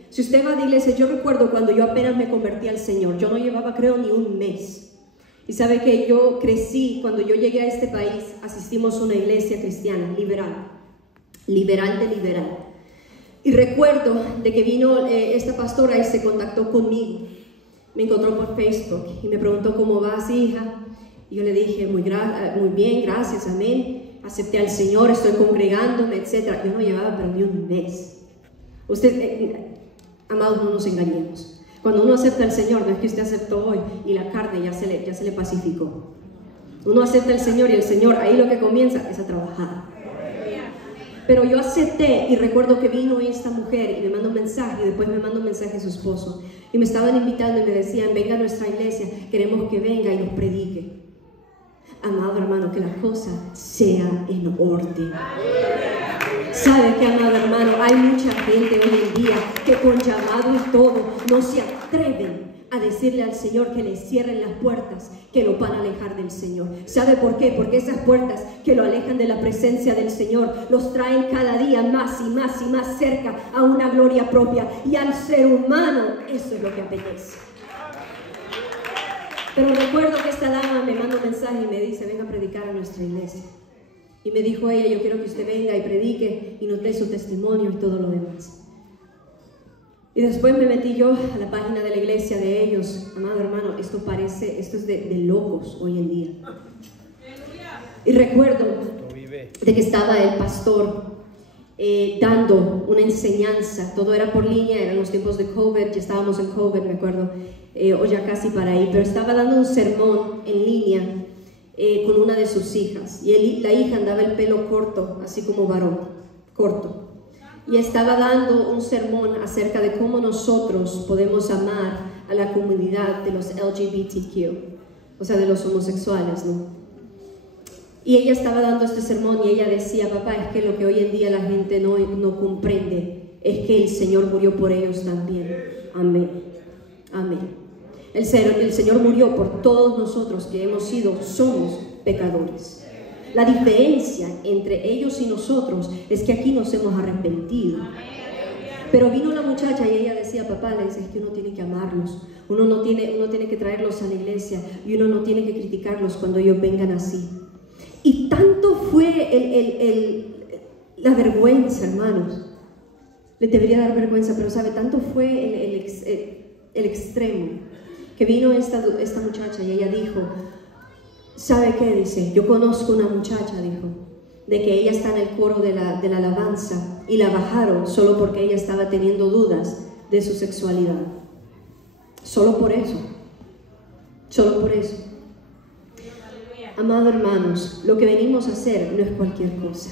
si usted va de iglesia, yo recuerdo cuando yo apenas me convertí al Señor, yo no llevaba, creo, ni un mes. Y sabe que yo crecí, cuando yo llegué a este país, asistimos a una iglesia cristiana, liberal de liberal. Y recuerdo de que vino esta pastora y se contactó conmigo. Me encontró por Facebook y me preguntó: ¿cómo vas, hija? Y yo le dije: muy bien, gracias, amén. Acepté al Señor, estoy congregándome, etc. Yo no llevaba pero ni un mes. Amados, no nos engañemos. Cuando uno acepta al Señor, no es que usted aceptó hoy y la carne ya se le pacificó. Uno acepta al Señor y el Señor ahí lo que comienza es a trabajar. Pero yo acepté, y recuerdo que vino esta mujer y me mandó un mensaje, y después me mandó un mensaje a su esposo, y me estaban invitando y me decían: venga a nuestra iglesia, queremos que venga y nos predique. Amado hermano, que la cosa sea en orden. ¿Sabe qué, amado hermano? Hay mucha gente hoy en día que con llamado y todo no se atreven a decirle al Señor que le cierren las puertas que lo van a alejar del Señor. ¿Sabe por qué? Porque esas puertas que lo alejan de la presencia del Señor los traen cada día más y más y más cerca a una gloria propia, y al ser humano eso es lo que apetece. Pero recuerdo que esta dama me manda un mensaje y me dice: venga a predicar a nuestra iglesia. Y me dijo ella: yo quiero que usted venga y predique y nos dé su testimonio y todo lo demás. Y después me metí yo a la página de la iglesia de ellos. Amado hermano, esto es de locos hoy en día. Y recuerdo de que estaba el pastor dando una enseñanza. Todo era por línea, eran los tiempos de COVID, ya estábamos en COVID, me acuerdo, o ya casi para ahí. Pero estaba dando un sermón en línea con una de sus hijas. Y la hija andaba el pelo corto, así como varón, corto. Y estaba dando un sermón acerca de cómo nosotros podemos amar a la comunidad de los LGBTQ, o sea, de los homosexuales, ¿no? Y ella estaba dando este sermón y ella decía: papá, es que lo que hoy en día la gente no comprende es que el Señor murió por ellos también. Amén. Amén. El Señor murió por todos nosotros que somos pecadores. La diferencia entre ellos y nosotros es que aquí nos hemos arrepentido. Pero vino la muchacha y ella decía: papá, le dice, es que uno tiene que amarlos, uno tiene que traerlos a la iglesia y uno no tiene que criticarlos cuando ellos vengan así. Y tanto fue la vergüenza, hermanos, les debería dar vergüenza, pero sabe, tanto fue el extremo, que vino esta muchacha y ella dijo: ¿sabe qué? Dice: yo conozco una muchacha, dijo, de que ella está en el coro de la alabanza y la bajaron solo porque ella estaba teniendo dudas de su sexualidad. Solo por eso. Solo por eso. Amados hermanos, lo que venimos a hacer no es cualquier cosa.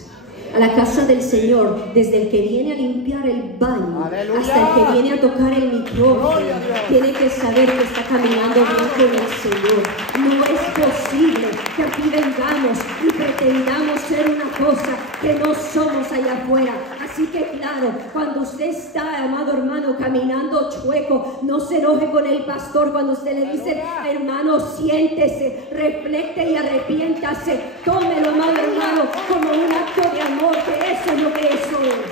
a la casa del Señor, desde el que viene a limpiar el baño ¡Aleluya! hasta el que viene a tocar el micrófono, ¡Gloria a Dios! tiene que saber que está caminando bien con el Señor. No es posible que aquí vengamos y pretendamos ser una cosa que no somos allá afuera. Así que claro, cuando usted está, amado hermano, caminando chueco, no se enoje con el pastor cuando usted le dice, hermano, siéntese, reflecte y arrepiéntase. Tómelo, amado hermano, como un acto de amor, que eso es lo que eso es.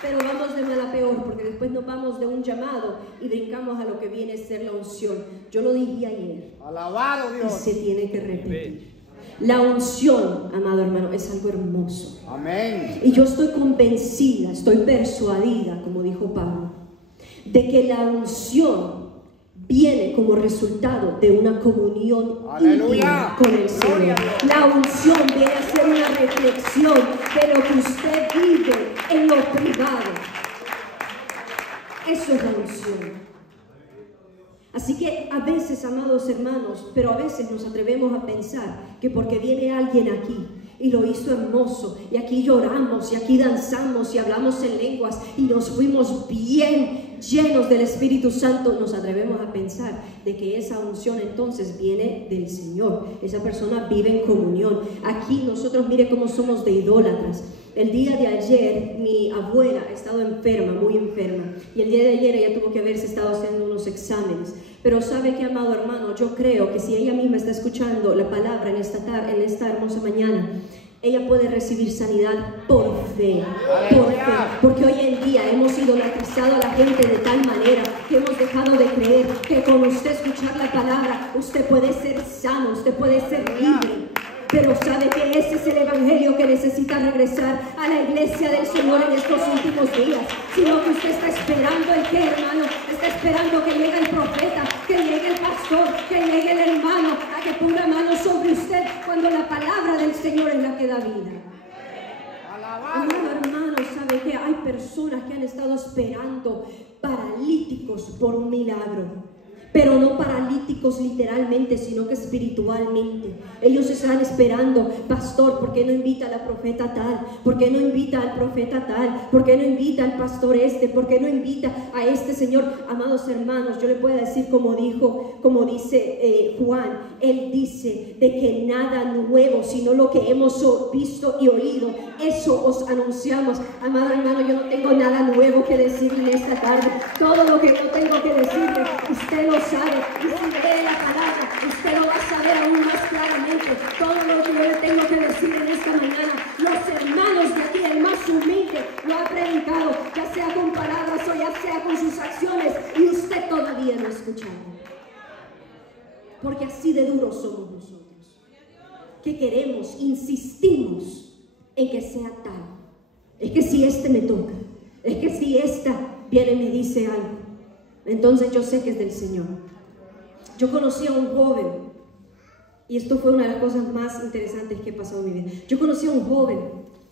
Pero vamos de mal a peor, porque después nos vamos de un llamado y brincamos a lo que viene a ser la unción. Yo lo dije ayer. Alabado Y Dios. se tiene que repetir. La unción, amado hermano, es algo hermoso. Amén. Y yo estoy convencida, estoy persuadida, como dijo Pablo, de que la unción viene como resultado de una comunión ¡Aleluya! íntima con el Señor. ¡Gloria a Dios! La unción viene a ser una reflexión de lo que usted vive en lo privado. Eso es la unción. Así que a veces, amados hermanos, pero a veces nos atrevemos a pensar que porque viene alguien aquí y lo hizo hermoso, y aquí lloramos, y aquí danzamos, y hablamos en lenguas, y nos fuimos bien llenos del Espíritu Santo, nos atrevemos a pensar de que esa unción entonces viene del Señor. Esa persona vive en comunión. Aquí nosotros, mire cómo somos de idólatras. El día de ayer mi abuela ha estado enferma, muy enferma, y el día de ayer ella tuvo que haberse estado haciendo unos exámenes. Pero sabe que, amado hermano, yo creo que si ella misma está escuchando la palabra en esta hermosa mañana, ella puede recibir sanidad por fe, porque hoy en día hemos idolatrizado a la gente de tal manera que hemos dejado de creer que con usted escuchar la palabra, usted puede ser sano, usted puede ser libre. Pero sabe que ese es el evangelio que necesita regresar a la iglesia del Señor en estos últimos días. Sino que usted está esperando el que, hermano, está esperando que llegue el profeta, que llegue el pastor, que llegue el hermano a que ponga mano sobre usted, cuando la palabra del Señor es la que da vida. Amado hermano, sabe que hay personas que han estado esperando paralíticos por un milagro. Pero no paralíticos literalmente, sino que espiritualmente. Ellos están esperando, pastor, ¿por qué no invita a la profeta tal? ¿Por qué no invita al profeta tal? ¿Por qué no invita al pastor este? ¿Por qué no invita a este señor? Amados hermanos, yo le puedo decir como dice Juan, él dice de que nada nuevo, sino lo que hemos visto y oído, eso os anunciamos. Amado hermano, yo no tengo nada nuevo que decirle esta tarde. Todo lo que yo tengo que decirle, usted lo sabe, y si lee la palabra, usted lo va a saber aún más claramente. Todo lo que yo le tengo que decir en esta mañana, los hermanos de aquí, el más humilde, lo ha predicado, ya sea con palabras o ya sea con sus acciones, y usted todavía no ha escuchado. Porque así de duros somos nosotros, que queremos, insistimos en que sea tal. Es que si este me toca, es que si esta viene y me dice algo, entonces yo sé que es del Señor. Yo conocí a un joven, y esto fue una de las cosas más interesantes que he pasado en mi vida. Yo conocí a un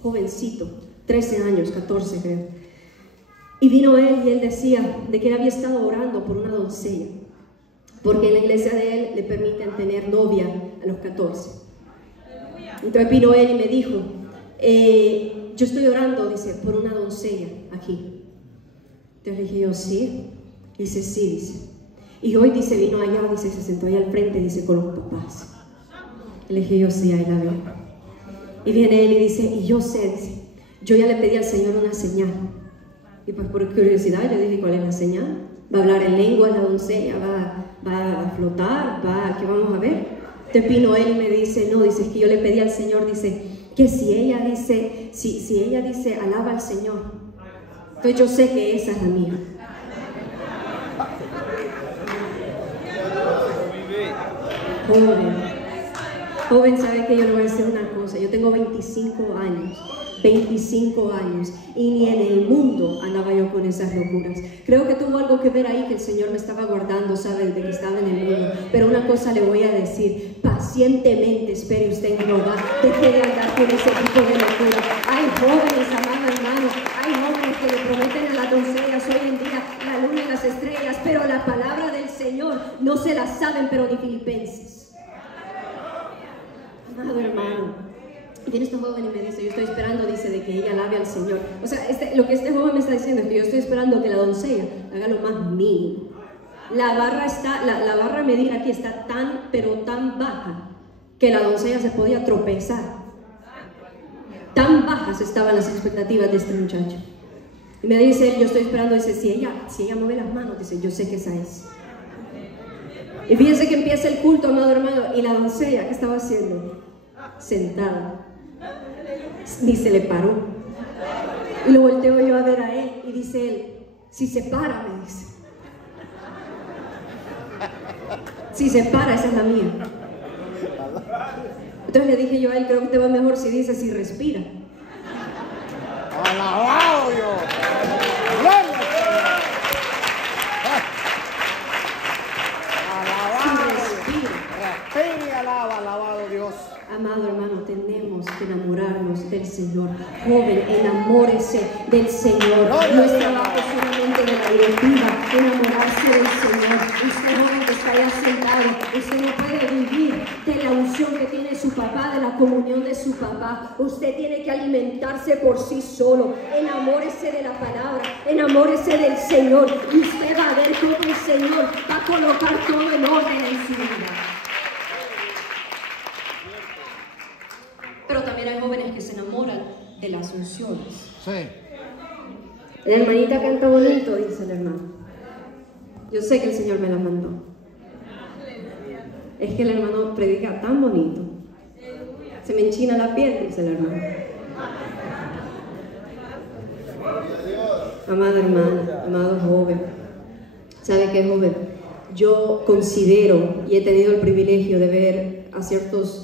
jovencito, 13 años, 14 creo. Y vino él y él decía de que él había estado orando por una doncella, porque en la iglesia de él le permiten tener novia a los 14. Entonces vino él y me dijo, yo estoy orando, dice, por una doncella aquí. Entonces le dije yo, ¿sí? Dice, sí, dice. Y hoy, dice, vino allá, dice, se sentó ahí al frente, dice, con los papás. Le dije yo, sí, ahí la veo. Y viene él y dice, y yo sé, dice, yo ya le pedí al Señor una señal. Y pues por curiosidad yo dije, ¿cuál es la señal? ¿Va a hablar en lengua la doncella? ¿Va a flotar? ¿Qué vamos a ver? Entonces vino él y me dice, no, dice, es que yo le pedí al Señor, dice, que si ella dice, alaba al Señor, entonces yo sé que esa es la mía. Joven, sabe que yo le voy a decir una cosa. Yo tengo 25 años, y ni en el mundo andaba yo con esas locuras. Creo que tuvo algo que ver ahí, que el Señor me estaba guardando, sabe, de que estaba en el mundo. Pero una cosa le voy a decir, pacientemente espere usted en Jehová, deje de andar con ese tipo de locura. Hay jóvenes, amado hermano, hay jóvenes que le prometen a las doncellas hoy en día la luna y las estrellas, pero la palabra del Señor no se la saben, pero ni Filipenses. Amado hermano, y viene este joven y me dice, yo estoy esperando, dice, de que ella alabe al Señor. O sea, lo que este joven me está diciendo es que yo estoy esperando que la doncella haga lo más mínimo. La barra a medir aquí está tan, pero tan baja, que la doncella se podía tropezar. Tan bajas estaban las expectativas de este muchacho. Y me dice él, yo estoy esperando, dice, si ella mueve las manos, dice, yo sé que esa es. Y fíjense que empieza el culto, amado hermano, y la doncella, ¿qué estaba haciendo? Sentada. Ni se le paró. Y lo volteo yo a ver a él, y dice él, si se para, me dice. Si se para, esa es la mía. Entonces le dije yo a él, creo que te va mejor si dice si respira. Alabado Dios. Alabado. Respira y alaba, alabado Dios. Amado hermano, tenemos que enamorarnos del Señor. Joven, enamórese del Señor. No es trabajo solamente de la directiva, enamorarse del Señor. Usted joven que está ahí sentado, usted no puede vivir de la unción que tiene su papá, de la comunión de su papá. Usted tiene que alimentarse por sí solo. Enamórese de la palabra, enamórese del Señor. Y usted va a ver cómo el Señor va a colocar todo en orden en su vida. Pero también hay jóvenes que se enamoran de las unciones. Sí. La hermanita canta bonito, dice el hermano. Yo sé que el Señor me la mandó. Es que el hermano predica tan bonito. Se me enchina la piel, dice el hermano. Amada hermana, amado joven. ¿Sabe qué, joven? Yo considero y he tenido el privilegio de ver a ciertos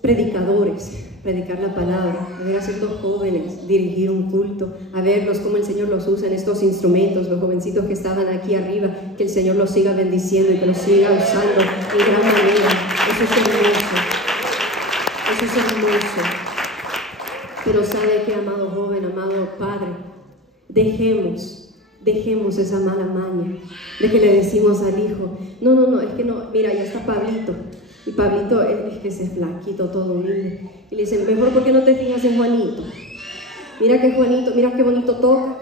predicadores predicar la palabra, a ver a ciertos jóvenes dirigir un culto, a verlos cómo el Señor los usa en estos instrumentos, los jovencitos que estaban aquí arriba, que el Señor los siga bendiciendo y que los siga usando en gran manera. Eso es hermoso, eso es hermoso. Pero ¿sabe qué, amado joven, amado padre? Dejemos esa mala maña de que le decimos al hijo, no, es que no, mira, ya está Pablito. Y Pablito es que ese flaquito, todo humilde. Y le dicen, mejor porque no te fijas en Juanito. Mira que Juanito, mira qué bonito toca.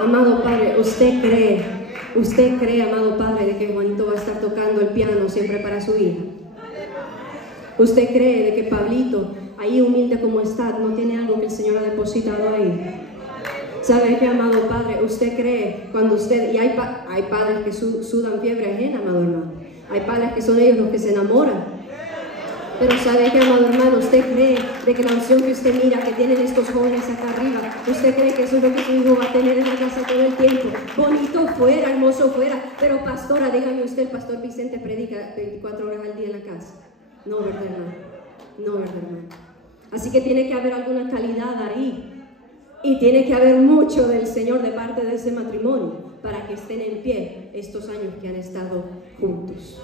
Amado padre, usted cree, amado padre, de que Juanito va a estar tocando el piano siempre para su hija. Usted cree de que Pablito, ahí humilde como está, no tiene algo que el Señor ha depositado ahí. ¿Sabe qué, amado padre? Usted cree cuando usted, y hay padres que sudan fiebre ajena, amado hermano. Hay padres que son ellos los que se enamoran. Pero ¿sabe qué, amado hermano? Usted cree de que la unción que usted mira que tienen estos jóvenes acá arriba, usted cree que eso es lo que su hijo va a tener en la casa todo el tiempo. Bonito fuera, hermoso fuera, pero pastora, dígame usted, el pastor Vicente predica 24 horas al día en la casa. No, ¿verdad, hermano? No, ¿verdad, hermano? Así que tiene que haber alguna calidad ahí. Y tiene que haber mucho del Señor de parte de ese matrimonio para que estén en pie estos años que han estado juntos.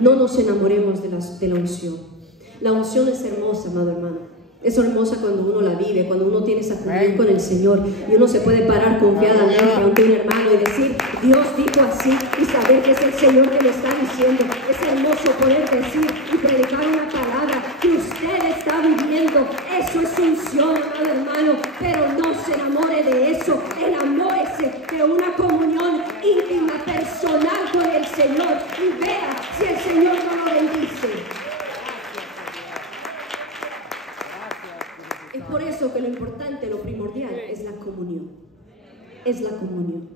No nos enamoremos de la unción. La unción es hermosa, amado hermano. Es hermosa cuando uno la vive, cuando uno tiene esa comunión con el Señor y uno se puede parar confiadamente ante un hermano y decir, Dios dijo así, y saber que es el Señor que lo está diciendo. Es hermoso poder decir y predicar una palabra que usted está viviendo. Eso es unción, amado hermano, pero no se enamore de eso. Enamórese de una comunión íntima, personal con el Señor y vea si el Señor no lo bendice. Es por eso que lo importante, lo primordial es la comunión. Es la comunión.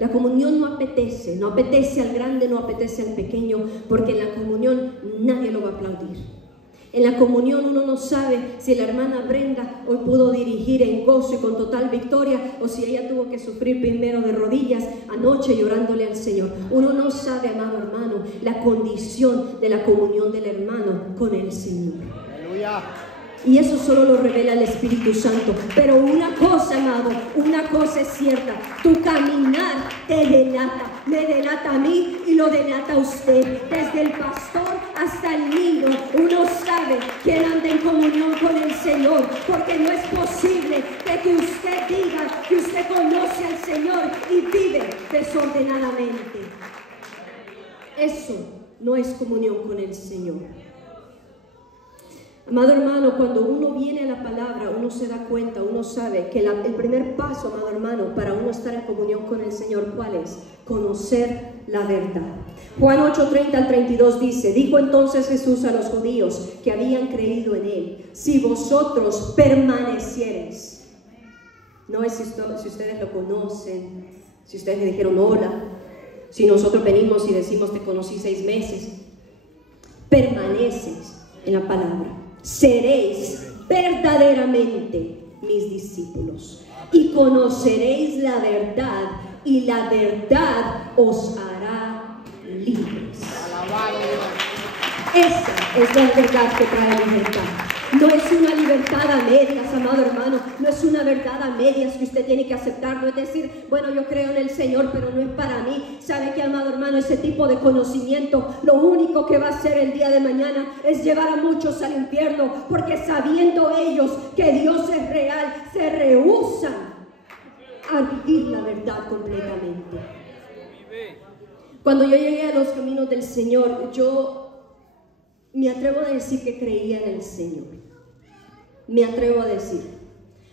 La comunión no apetece al grande, no apetece al pequeño, porque en la comunión nadie lo va a aplaudir. En la comunión uno no sabe si la hermana Brenda hoy pudo dirigir en gozo y con total victoria, o si ella tuvo que sufrir primero de rodillas anoche llorándole al Señor. Uno no sabe, amado hermano, la condición de la comunión del hermano con el Señor. Aleluya. Y eso solo lo revela el Espíritu Santo. Pero una cosa, amado, una cosa es cierta. Tu caminar te delata. Me delata a mí y lo delata a usted. Desde el pastor hasta el niño, uno sabe quién anda en comunión con el Señor. Porque no es posible de que usted diga que usted conoce al Señor y vive desordenadamente. eso no es comunión con el Señor. Amado hermano, cuando uno viene a la palabra, uno se da cuenta, uno sabe que el primer paso, amado hermano, para uno estar en comunión con el Señor, ¿cuál es? Conocer la verdad. Juan 8:30 al 32 dice: dijo entonces Jesús a los judíos que habían creído en él: si vosotros permaneciereis. No es si ustedes lo conocen, si ustedes le dijeron hola, si nosotros venimos y decimos te conocí 6 meses. Permaneces en la palabra, seréis verdaderamente mis discípulos y conoceréis la verdad, y la verdad os hará libres. Esa es la verdad que trae libertad. No es una libertad a medias, amado hermano. No es una verdad a medias que usted tiene que aceptar. No es decir, bueno, yo creo en el Señor, pero no es para mí. ¿Sabe qué, amado hermano? Ese tipo de conocimiento, lo único que va a hacer el día de mañana es llevar a muchos al infierno, porque sabiendo ellos que Dios es real, se rehúsan a vivir la verdad completamente. Cuando yo llegué a los caminos del Señor, yo me atrevo a decir que creía en el Señor. Me atrevo a decir.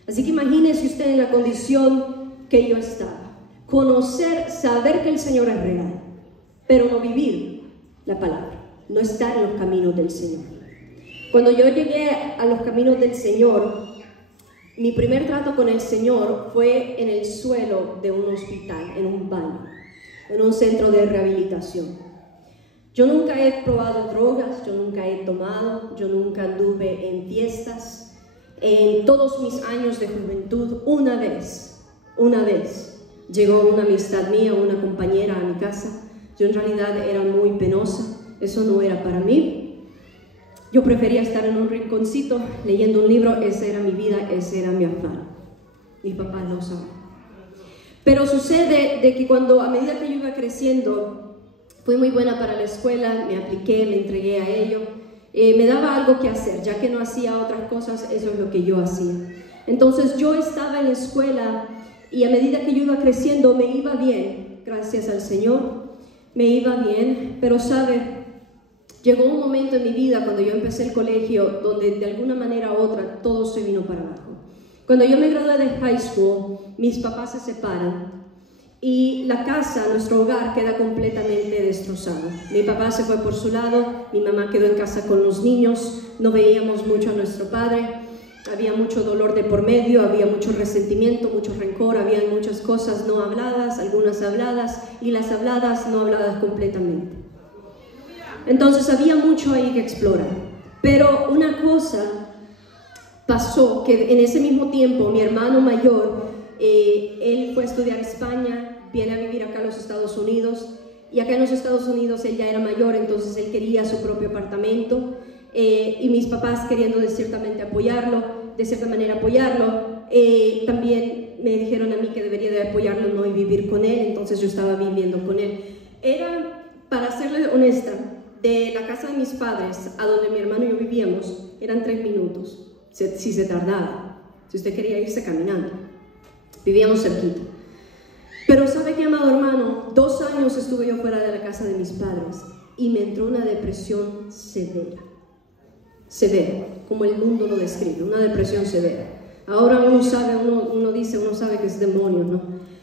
Así que imagínese usted en la condición que yo estaba. Conocer, saber que el Señor es real, pero no vivir la palabra, no estar en los caminos del Señor. Cuando yo llegué a los caminos del Señor, mi primer trato con el Señor fue en el suelo de un hospital, en un baño, en un centro de rehabilitación. Yo nunca he probado drogas, yo nunca he tomado, yo nunca anduve en fiestas. En todos mis años de juventud, una vez, llegó una amistad mía, una compañera a mi casa. Yo en realidad era muy penosa, eso no era para mí. Yo prefería estar en un rinconcito leyendo un libro, esa era mi vida, ese era mi afán. Mi papá lo sabe. Pero sucede de que cuando, a medida que yo iba creciendo, fui muy buena para la escuela, me apliqué, me entregué a ello. Me daba algo que hacer, ya que no hacía otras cosas, eso es lo que yo hacía. Entonces yo estaba en la escuela y a medida que yo iba creciendo me iba bien, gracias al Señor, me iba bien, pero sabe, llegó un momento en mi vida cuando yo empecé el colegio donde de alguna manera u otra todo se vino para abajo. Cuando yo me gradué de high school, mis papás se separan. Y la casa, nuestro hogar, queda completamente destrozado. Mi papá se fue por su lado, mi mamá quedó en casa con los niños, no veíamos mucho a nuestro padre, había mucho dolor de por medio, había mucho resentimiento, mucho rencor, había muchas cosas no habladas, algunas habladas, y las habladas no habladas completamente. Entonces había mucho ahí que explorar. Pero una cosa pasó, que en ese mismo tiempo mi hermano mayor, él fue a estudiar a España, viene a vivir acá a los Estados Unidos, y acá en los Estados Unidos él ya era mayor, entonces él quería su propio apartamento, y mis papás queriendo de cierta manera apoyarlo, también me dijeron a mí que debería de apoyarlo, no y vivir con él, entonces yo estaba viviendo con él. Era, para serles honesta, de la casa de mis padres a donde mi hermano y yo vivíamos, eran 3 minutos, si se tardaba, si usted quería irse caminando. Vivíamos cerquita. Pero ¿sabe qué, amado hermano? 2 años estuve yo fuera de la casa de mis padres y me entró una depresión severa, como el mundo lo describe, una depresión severa. Ahora uno sabe, uno sabe que es demonio, ¿no?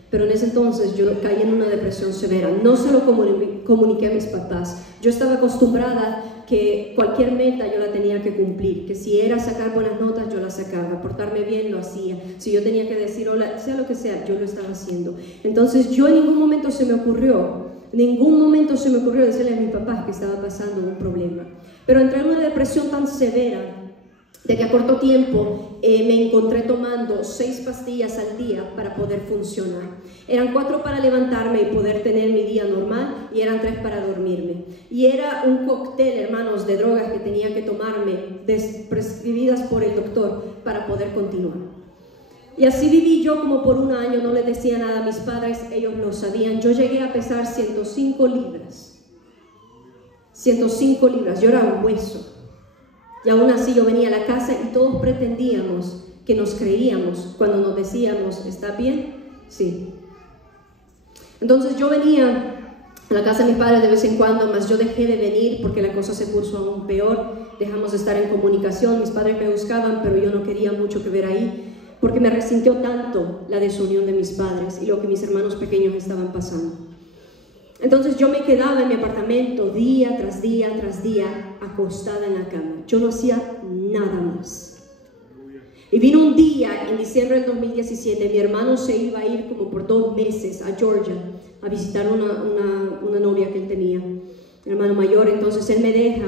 Pero en ese entonces yo caí en una depresión severa. No se lo comuniqué a mis papás. Yo estaba acostumbrada que cualquier meta yo la tenía que cumplir, que si era sacar buenas notas yo las sacaba, portarme bien lo hacía, si yo tenía que decir hola, sea lo que sea, yo lo estaba haciendo. Entonces yo en ningún momento se me ocurrió decirle a mis papás que estaba pasando un problema. Pero entré en una depresión tan severa de que a corto tiempo me encontré tomando 6 pastillas al día para poder funcionar. Eran 4 para levantarme y poder tener mi día normal, y eran 3 para dormirme. Y era un cóctel, hermanos, de drogas que tenía que tomarme, prescribidas por el doctor, para poder continuar. Y así viví yo como por 1 año, no les decía nada a mis padres, ellos lo sabían. Yo llegué a pesar 105 libras. 105 libras, yo era un hueso. Y aún así yo venía a la casa y todos pretendíamos que nos creíamos cuando nos decíamos, ¿está bien? Sí. Entonces yo venía a la casa de mis padres de vez en cuando, mas yo dejé de venir porque la cosa se puso aún peor. Dejamos de estar en comunicación, mis padres me buscaban, pero yo no quería mucho que ver ahí, porque me resintió tanto la desunión de mis padres y lo que mis hermanos pequeños estaban pasando. Entonces yo me quedaba en mi apartamento día tras día tras día, acostada en la cama. Yo no hacía nada más. Y vino un día, en diciembre del 2017, mi hermano se iba a ir como por 2 meses a Georgia a visitar una novia que él tenía, mi hermano mayor. Entonces él me deja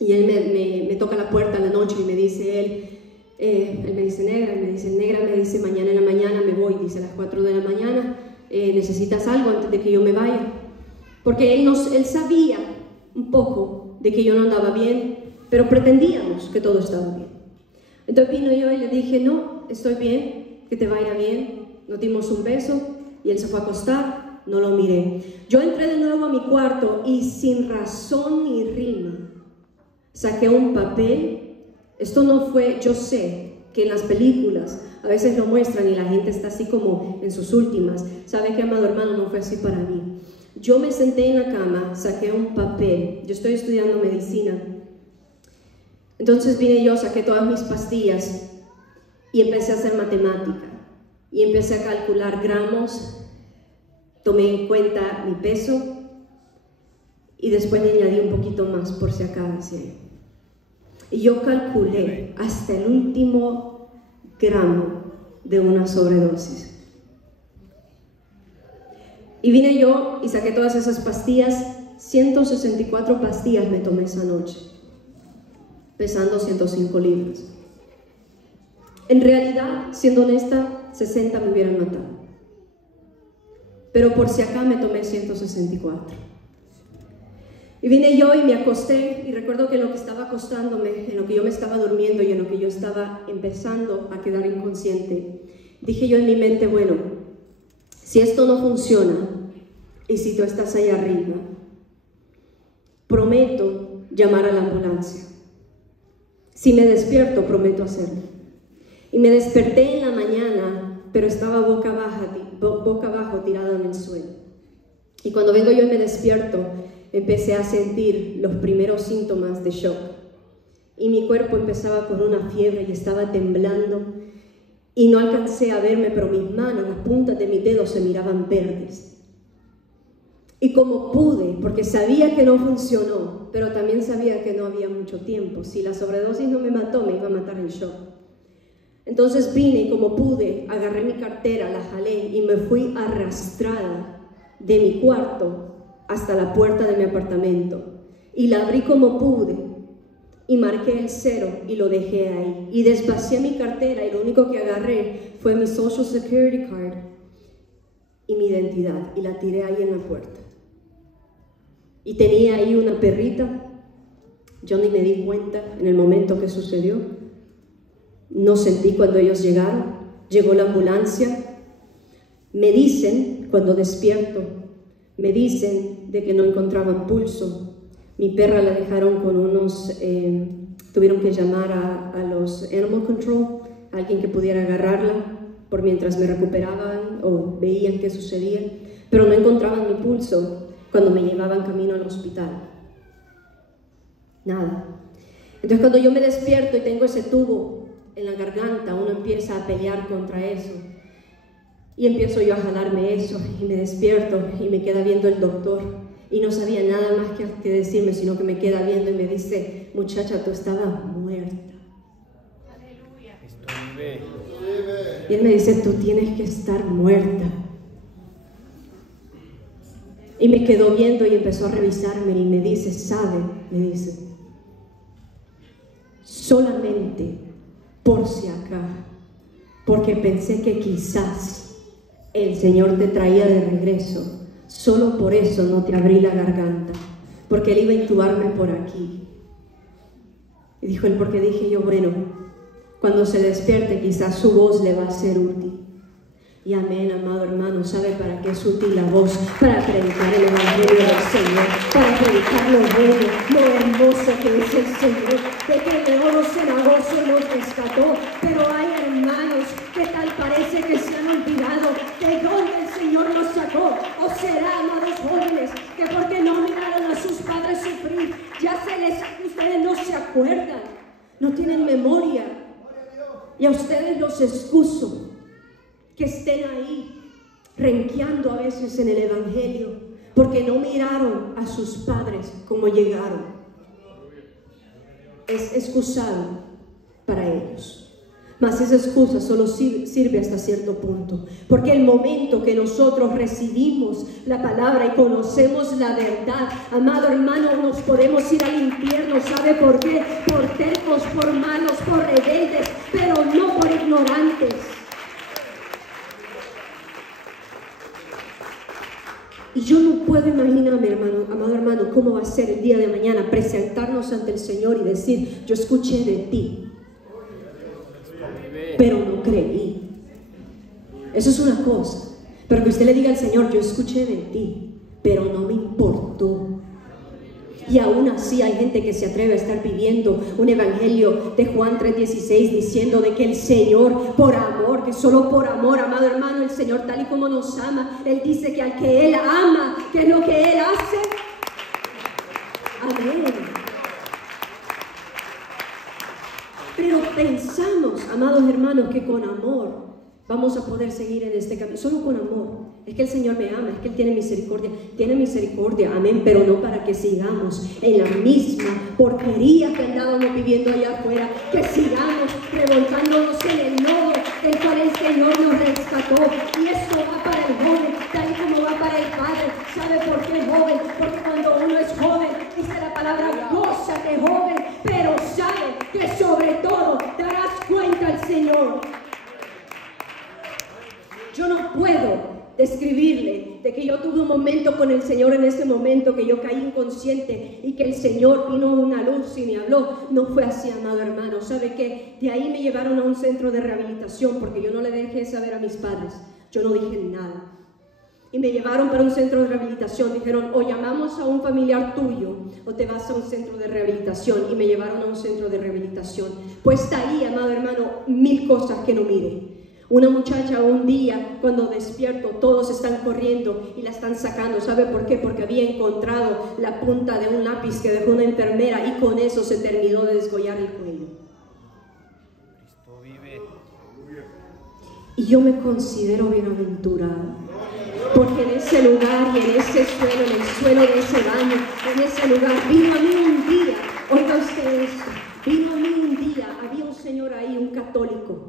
y él me toca la puerta en la noche y me dice él me dice, negra, me dice, mañana en la mañana me voy, dice a las 4 de la mañana, ¿necesitas algo antes de que yo me vaya? Porque él sabía un poco de que yo no andaba bien, pero pretendíamos que todo estaba bien. Entonces vino yo y le dije, no, estoy bien, que te vaya bien. Nos dimos un beso y él se fue a acostar, no lo miré. Yo entré de nuevo a mi cuarto y sin razón ni rima saqué un papel. Esto no fue, yo sé que en las películas a veces lo muestran y la gente está así como en sus últimas. ¿Sabe qué, amado hermano? No fue así para mí. Yo me senté en la cama, saqué un papel. Yo estoy estudiando medicina. Entonces vine yo, saqué todas mis pastillas y empecé a hacer matemática. Y empecé a calcular gramos, tomé en cuenta mi peso y después le añadí un poquito más por si acaso. Y yo calculé hasta el último gramo de una sobredosis. Y vine yo y saqué todas esas pastillas. 164 pastillas me tomé esa noche, pesando 105 libras. En realidad, siendo honesta, 60 me hubieran matado. Pero por si acá me tomé 164. Y vine yo y me acosté, y recuerdo que en lo que estaba acostándome, en lo que yo me estaba durmiendo y en lo que yo estaba empezando a quedar inconsciente, dije yo en mi mente, bueno, si esto no funciona, y si tú estás ahí arriba, prometo llamar a la ambulancia. Si me despierto, prometo hacerlo. Y me desperté en la mañana, pero estaba boca abajo tirada en el suelo. Y cuando vengo yo y me despierto, empecé a sentir los primeros síntomas de shock. Y mi cuerpo empezaba con una fiebre y estaba temblando. Y no alcancé a verme, pero mis manos, las puntas de mis dedos se miraban verdes. Y como pude, porque sabía que no funcionó, pero también sabía que no había mucho tiempo. Si la sobredosis no me mató, me iba a matar el shock. Entonces vine y como pude, agarré mi cartera, la jalé y me fui arrastrada de mi cuarto hasta la puerta de mi apartamento. Y la abrí como pude y marqué el 0 y lo dejé ahí. Y desvacié mi cartera y lo único que agarré fue mi Social Security Card y mi identidad y la tiré ahí en la puerta. Y tenía ahí una perrita. Yo ni me di cuenta en el momento que sucedió. No sentí cuando ellos llegaron. Llegó la ambulancia. Me dicen, cuando despierto, me dicen de que no encontraban pulso. Mi perra la dejaron con unos, tuvieron que llamar a los Animal Control, a alguien que pudiera agarrarla por mientras me recuperaban o veían qué sucedía, pero no encontraban mi pulso cuando me llevaban camino al hospital. Nada. Entonces cuando yo me despierto y tengo ese tubo en la garganta, uno empieza a pelear contra eso. Y empiezo yo a jalarme eso y me despierto y me queda viendo el doctor. Y no sabía nada más que decirme, sino que me queda viendo y me dice, muchacha, tú estabas muerta. Aleluya. Y él me dice, tú tienes que estar muerta. Y me quedó viendo y empezó a revisarme y me dice, ¿sabe? Me dice, solamente por si acá, porque pensé que quizás el Señor te traía de regreso, solo por eso no te abrí la garganta, porque Él iba a intubarme por aquí. Y dijo él, porque dije yo, bueno, cuando se despierte quizás su voz le va a ser útil. Y amén, amado hermano, ¿sabe para qué es útil la voz? Para predicar el Evangelio del Señor, para predicar lo bueno, lo hermoso que es el Señor, de que el león cenagoso nos rescató. Pero hay hermanos que tal parece que se han olvidado de dónde el Señor nos sacó. O será, amados jóvenes, que Y a ustedes los excuso que estén ahí renqueando a veces en el evangelio porque no miraron a sus padres como llegaron. Es excusable para ellos. Mas esa excusa solo sirve hasta cierto punto, porque el momento que nosotros recibimos la palabra y conocemos la verdad, amado hermano, nos podemos ir al infierno. ¿Sabe por qué? Por tercos, por malos, por rebeldes, pero no por ignorantes. Y yo no puedo imaginarme, hermano, amado hermano, cómo va a ser el día de mañana presentarnos ante el Señor y decir: yo escuché de ti, pero no creí. Eso es una cosa. Pero que usted le diga al Señor: yo escuché de ti, pero no me importó. Y aún así hay gente que se atreve a estar viviendo un evangelio de Juan 3:16 diciendo de que el Señor por amor, que solo por amor, amado hermano, el Señor tal y como nos ama, Él dice que al que Él ama, ¿qué es lo que Él hace? Amén. Pero pensamos, amados hermanos, que con amor vamos a poder seguir en este camino. Solo con amor. Es que el Señor me ama, es que Él tiene misericordia. Tiene misericordia, amén, pero no para que sigamos en la misma porquería que andábamos viviendo allá afuera. Que sigamos revolcándonos en el lodo del cual el Señor nos rescató. Y esto va para el joven, tal y como va para el padre. ¿Sabe por qué joven? Porque cuando uno es joven, dice la palabra: gózate, joven, pero sabe que sobre todo darás cuenta al Señor. Yo no puedo describirle de que yo tuve un momento con el Señor en ese momento que yo caí inconsciente y que el Señor vino una luz y me habló. No fue así, amado hermano. ¿Sabe qué? De ahí me llevaron a un centro de rehabilitación porque yo no le dejé saber a mis padres. Yo no dije nada. Y me llevaron para un centro de rehabilitación. Dijeron: o llamamos a un familiar tuyo o te vas a un centro de rehabilitación. Y me llevaron a un centro de rehabilitación. Pues está ahí, amado hermano, mil cosas que no mire. Una muchacha un día, cuando despierto, todos están corriendo y la están sacando. ¿Sabe por qué? Porque había encontrado la punta de un lápiz que dejó una enfermera y con eso se terminó de desgollar el cuello. Cristo vive. Y yo me considero bienaventurada, porque en ese lugar y en ese suelo, en el suelo de ese baño, en ese lugar, vino a mí un día, oiga usted esto, vino a mí un día, había un señor ahí, un católico.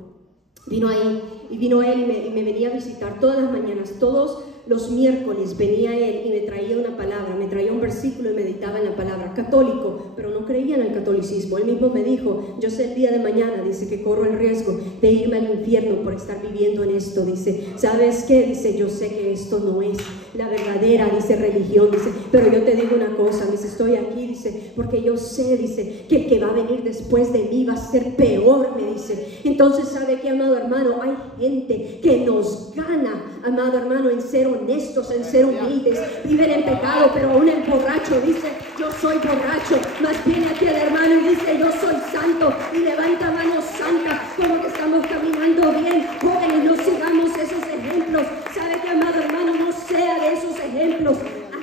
Vino ahí y vino él y me venía a visitar todas las mañanas, todos los miércoles venía él y me traía una palabra, me traía un versículo y meditaba en la palabra. Católico, pero no creía en el catolicismo. Él mismo me dijo: yo sé el día de mañana, dice, que corro el riesgo de irme al infierno por estar viviendo en esto. Dice: ¿sabes qué? Dice: yo sé que esto no es la verdadera, dice, religión, dice, pero yo te digo una cosa, dice, estoy aquí, dice, porque yo sé, dice, que el que va a venir después de mí va a ser peor, me dice. Entonces, ¿sabe qué, amado hermano? Hay gente que nos gana, amado hermano, en ser honestos, en ser humildes. Viven en pecado, pero aún el borracho dice: yo soy borracho. Más viene aquí el hermano y dice: yo soy santo, y levanta manos santas, como que estamos caminando bien. Jóvenes, no sigamos esos ejemplos. ¿Sabe qué, amado hermano? No sea de esos ejemplos.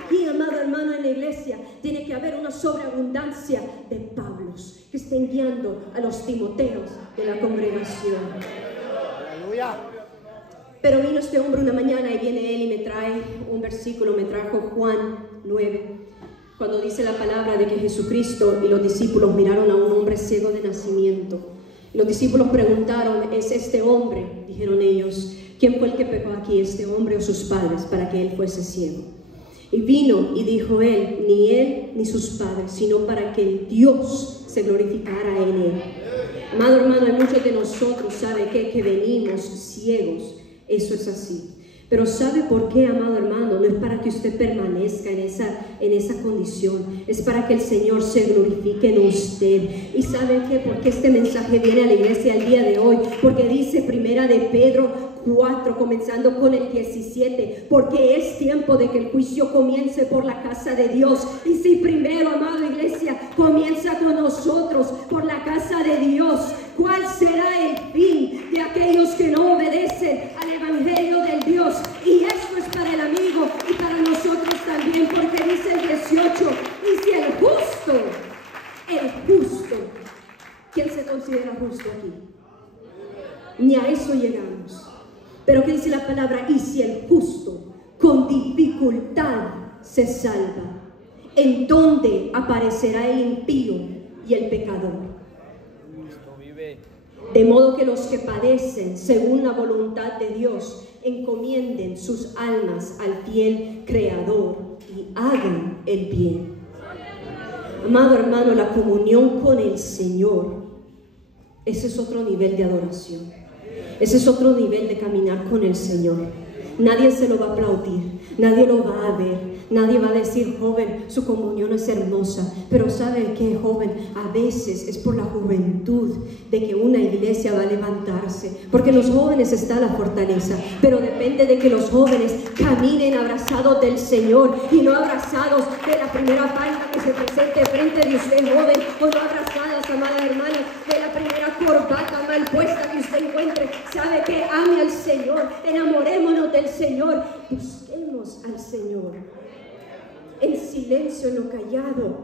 Aquí, amado hermano, en la iglesia tiene que haber una sobreabundancia de Pablos que estén guiando a los Timoteos de la congregación. Aleluya. Pero vino este hombre una mañana y viene él y me trae un versículo, me trajo Juan 9, cuando dice la palabra de que Jesucristo y los discípulos miraron a un hombre ciego de nacimiento. Los discípulos preguntaron: ¿es este hombre? Dijeron ellos: ¿quién fue el que pecó aquí, este hombre o sus padres, para que él fuese ciego? Y vino y dijo él: ni él ni sus padres, sino para que el Dios se glorificara en él. Amado hermano, hay muchos de nosotros, ¿sabe qué? Que venimos ciegos. Eso es así. Pero ¿sabe por qué, amado hermano? No es para que usted permanezca en esa condición. Es para que el Señor se glorifique en usted. ¿Y sabe qué? Porque este mensaje viene a la iglesia el día de hoy. Porque dice Primera de Pedro 4, comenzando con el 17, porque es tiempo de que el juicio comience por la casa de Dios. Y si primero, amada iglesia, comienza con nosotros por la casa de Dios, ¿cuál será el fin de aquellos que no obedecen al evangelio del Dios? Y esto es para el amigo y para nosotros también, porque dice el 18, dice el justo, ¿quién se considera justo aquí? Pero ¿qué dice la palabra? Y si el justo con dificultad se salva, ¿en dónde aparecerá el impío y el pecador? De modo que los que padecen según la voluntad de Dios encomienden sus almas al fiel Creador y hagan el bien. Amado hermano, la comunión con el Señor, ese es otro nivel de adoración. Ese es otro nivel de caminar con el Señor. Nadie se lo va a aplaudir, nadie lo va a ver, nadie va a decir, joven, su comunión es hermosa. Pero ¿sabe qué, joven? A veces es por la juventud de que una iglesia va a levantarse, porque en los jóvenes está la fortaleza, pero depende de que los jóvenes caminen abrazados del Señor y no abrazados de la primera falda que se presente frente de usted, joven, o no abrazadas, amadas hermanas, de la primera corbata mal puesta que usted encuentre. ¿Sabe qué? Ame al Señor, enamorémonos del Señor, busquemos al Señor en silencio, en lo callado,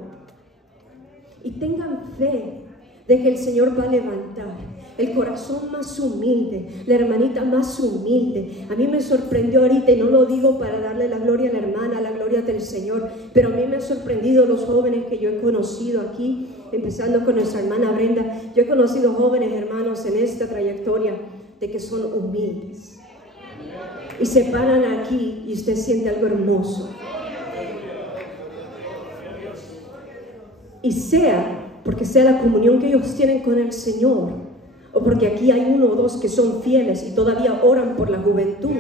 y tengan fe de que el Señor va a levantar el corazón más humilde, la hermanita más humilde. A mí me sorprendió ahorita, y no lo digo para darle la gloria a la hermana, la gloria del Señor, pero a mí me ha sorprendido los jóvenes que yo he conocido aquí, empezando con nuestra hermana Brenda. Yo he conocido jóvenes hermanos en esta trayectoria de que son humildes y se paran aquí y usted siente algo hermoso. Y sea porque sea la comunión que ellos tienen con el Señor, o porque aquí hay uno o dos que son fieles y todavía oran por la juventud,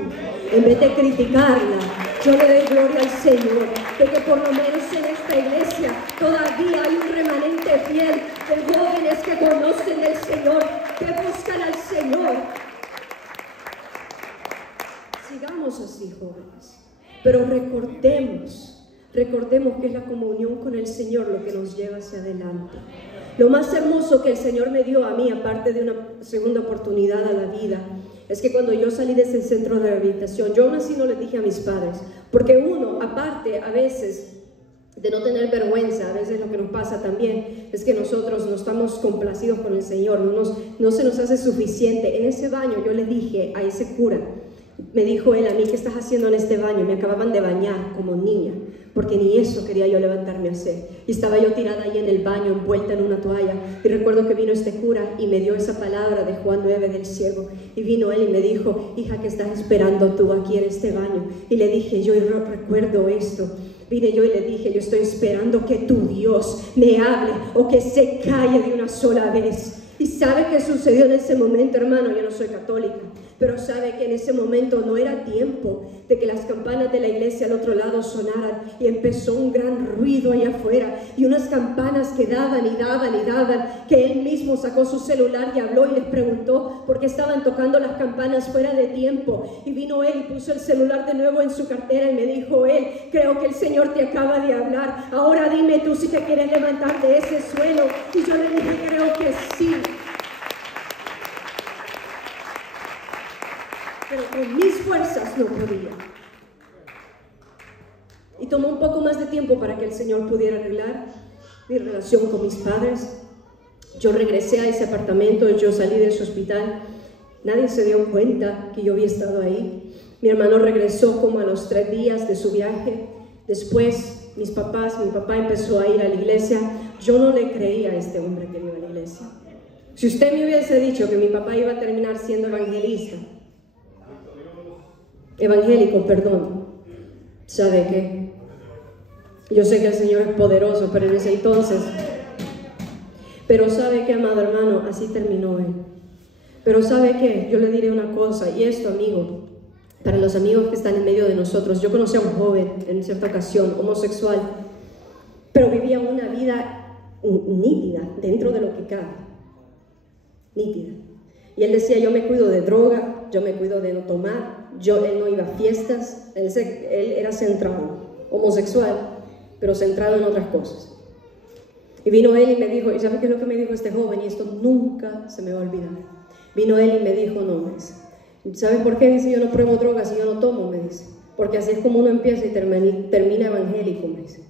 en vez de criticarla, yo le doy gloria al Señor de que por lo menos en esta iglesia todavía hay un remanente fiel de jóvenes que conocen del Señor, que buscan al Señor. Sigamos así, jóvenes, pero recordemos que es la comunión con el Señor lo que nos lleva hacia adelante. Lo más hermoso que el Señor me dio a mí, aparte de una segunda oportunidad a la vida, es que cuando yo salí de ese centro de rehabilitación, yo aún así no les dije a mis padres, porque uno, aparte a veces de no tener vergüenza, a veces lo que nos pasa también es que nosotros no estamos complacidos con el Señor, no se nos hace suficiente. En ese baño yo le dije a ese cura, me dijo él a mí, ¿qué estás haciendo en este baño? Me acababan de bañar como niña, porque ni eso quería yo levantarme a hacer. Y estaba yo tirada ahí en el baño, envuelta en una toalla. Y recuerdo que vino este cura y me dio esa palabra de Juan 9 del ciego. Y vino él y me dijo, hija, ¿qué estás esperando tú aquí en este baño? Y le dije, yo recuerdo esto. Vine yo y le dije, yo estoy esperando que tu Dios me hable o que se calle de una sola vez. ¿Y sabe qué sucedió en ese momento, hermano? Yo no soy católica, pero sabe que en ese momento no era tiempo de que las campanas de la iglesia al otro lado sonaran, y empezó un gran ruido allá afuera y unas campanas que daban y daban y daban, que él mismo sacó su celular y habló y les preguntó por qué estaban tocando las campanas fuera de tiempo. Y vino él y puso el celular de nuevo en su cartera y me dijo él, creo que el Señor te acaba de hablar, ahora dime tú si te quieres levantar de ese suelo. Y yo le dije, creo que sí. Pero con mis fuerzas no podía. Y tomó un poco más de tiempo para que el Señor pudiera arreglar mi relación con mis padres. Yo regresé a ese apartamento, yo salí de ese hospital. Nadie se dio cuenta que yo había estado ahí. Mi hermano regresó como a los 3 días de su viaje. Después, mi papá empezó a ir a la iglesia. Yo no le creía a este hombre que iba a la iglesia. Si usted me hubiese dicho que mi papá iba a terminar siendo evangélico, ¿sabe qué? Yo sé que el Señor es poderoso, pero en ese entonces, pero ¿sabe qué, amado hermano? Así terminó él. Pero ¿sabe qué? Yo le diré una cosa, y esto, amigo, para los amigos que están en medio de nosotros. Yo conocí a un joven en cierta ocasión, homosexual, pero vivía una vida nítida, dentro de lo que cabe, nítida. Y él decía, yo me cuido de droga, yo me cuido de no tomar, él no iba a fiestas, él era centrado, homosexual, pero centrado en otras cosas. Y vino él y me dijo, ¿y sabe qué es lo que me dijo este joven? Y esto nunca se me va a olvidar. Vino él y me dijo, no, me dice, ¿sabes por qué? Dice, yo no pruebo drogas y yo no tomo, me dice, porque así es como uno empieza y termina evangélico, me dice.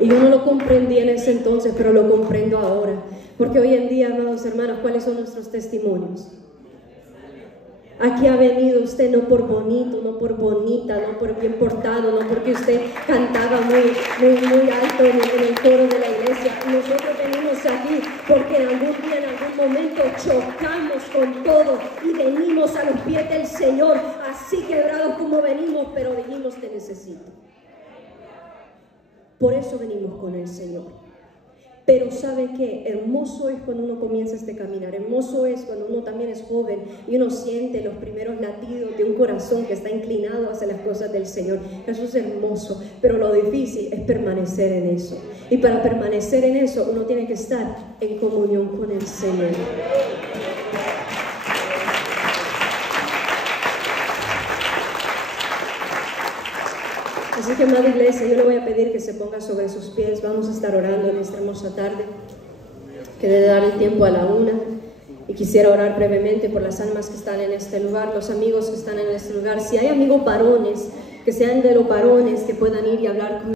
Y yo no lo comprendí en ese entonces, pero lo comprendo ahora. Porque hoy en día, amados hermanos, ¿cuáles son nuestros testimonios? Aquí ha venido usted no por bonito, no por bonita, no por bien portado, no porque usted cantaba muy alto en el coro de la iglesia. Nosotros venimos aquí porque en algún día, en algún momento chocamos con todo y venimos a los pies del Señor, así quebrados como venimos, pero dijimos: te necesito. Por eso venimos con el Señor. Pero ¿sabe qué? Hermoso es cuando uno comienza este caminar. Hermoso es cuando uno también es joven y uno siente los primeros latidos de un corazón que está inclinado hacia las cosas del Señor. Eso es hermoso, pero lo difícil es permanecer en eso. Y para permanecer en eso uno tiene que estar en comunión con el Señor. Así que, amada iglesia, yo le voy a pedir que se ponga sobre sus pies. Vamos a estar orando en esta hermosa tarde, que debe dar el tiempo a la 1. Y quisiera orar brevemente por las almas que están en este lugar, los amigos que están en este lugar. Si hay amigos varones, que sean de los varones, que puedan ir y hablar con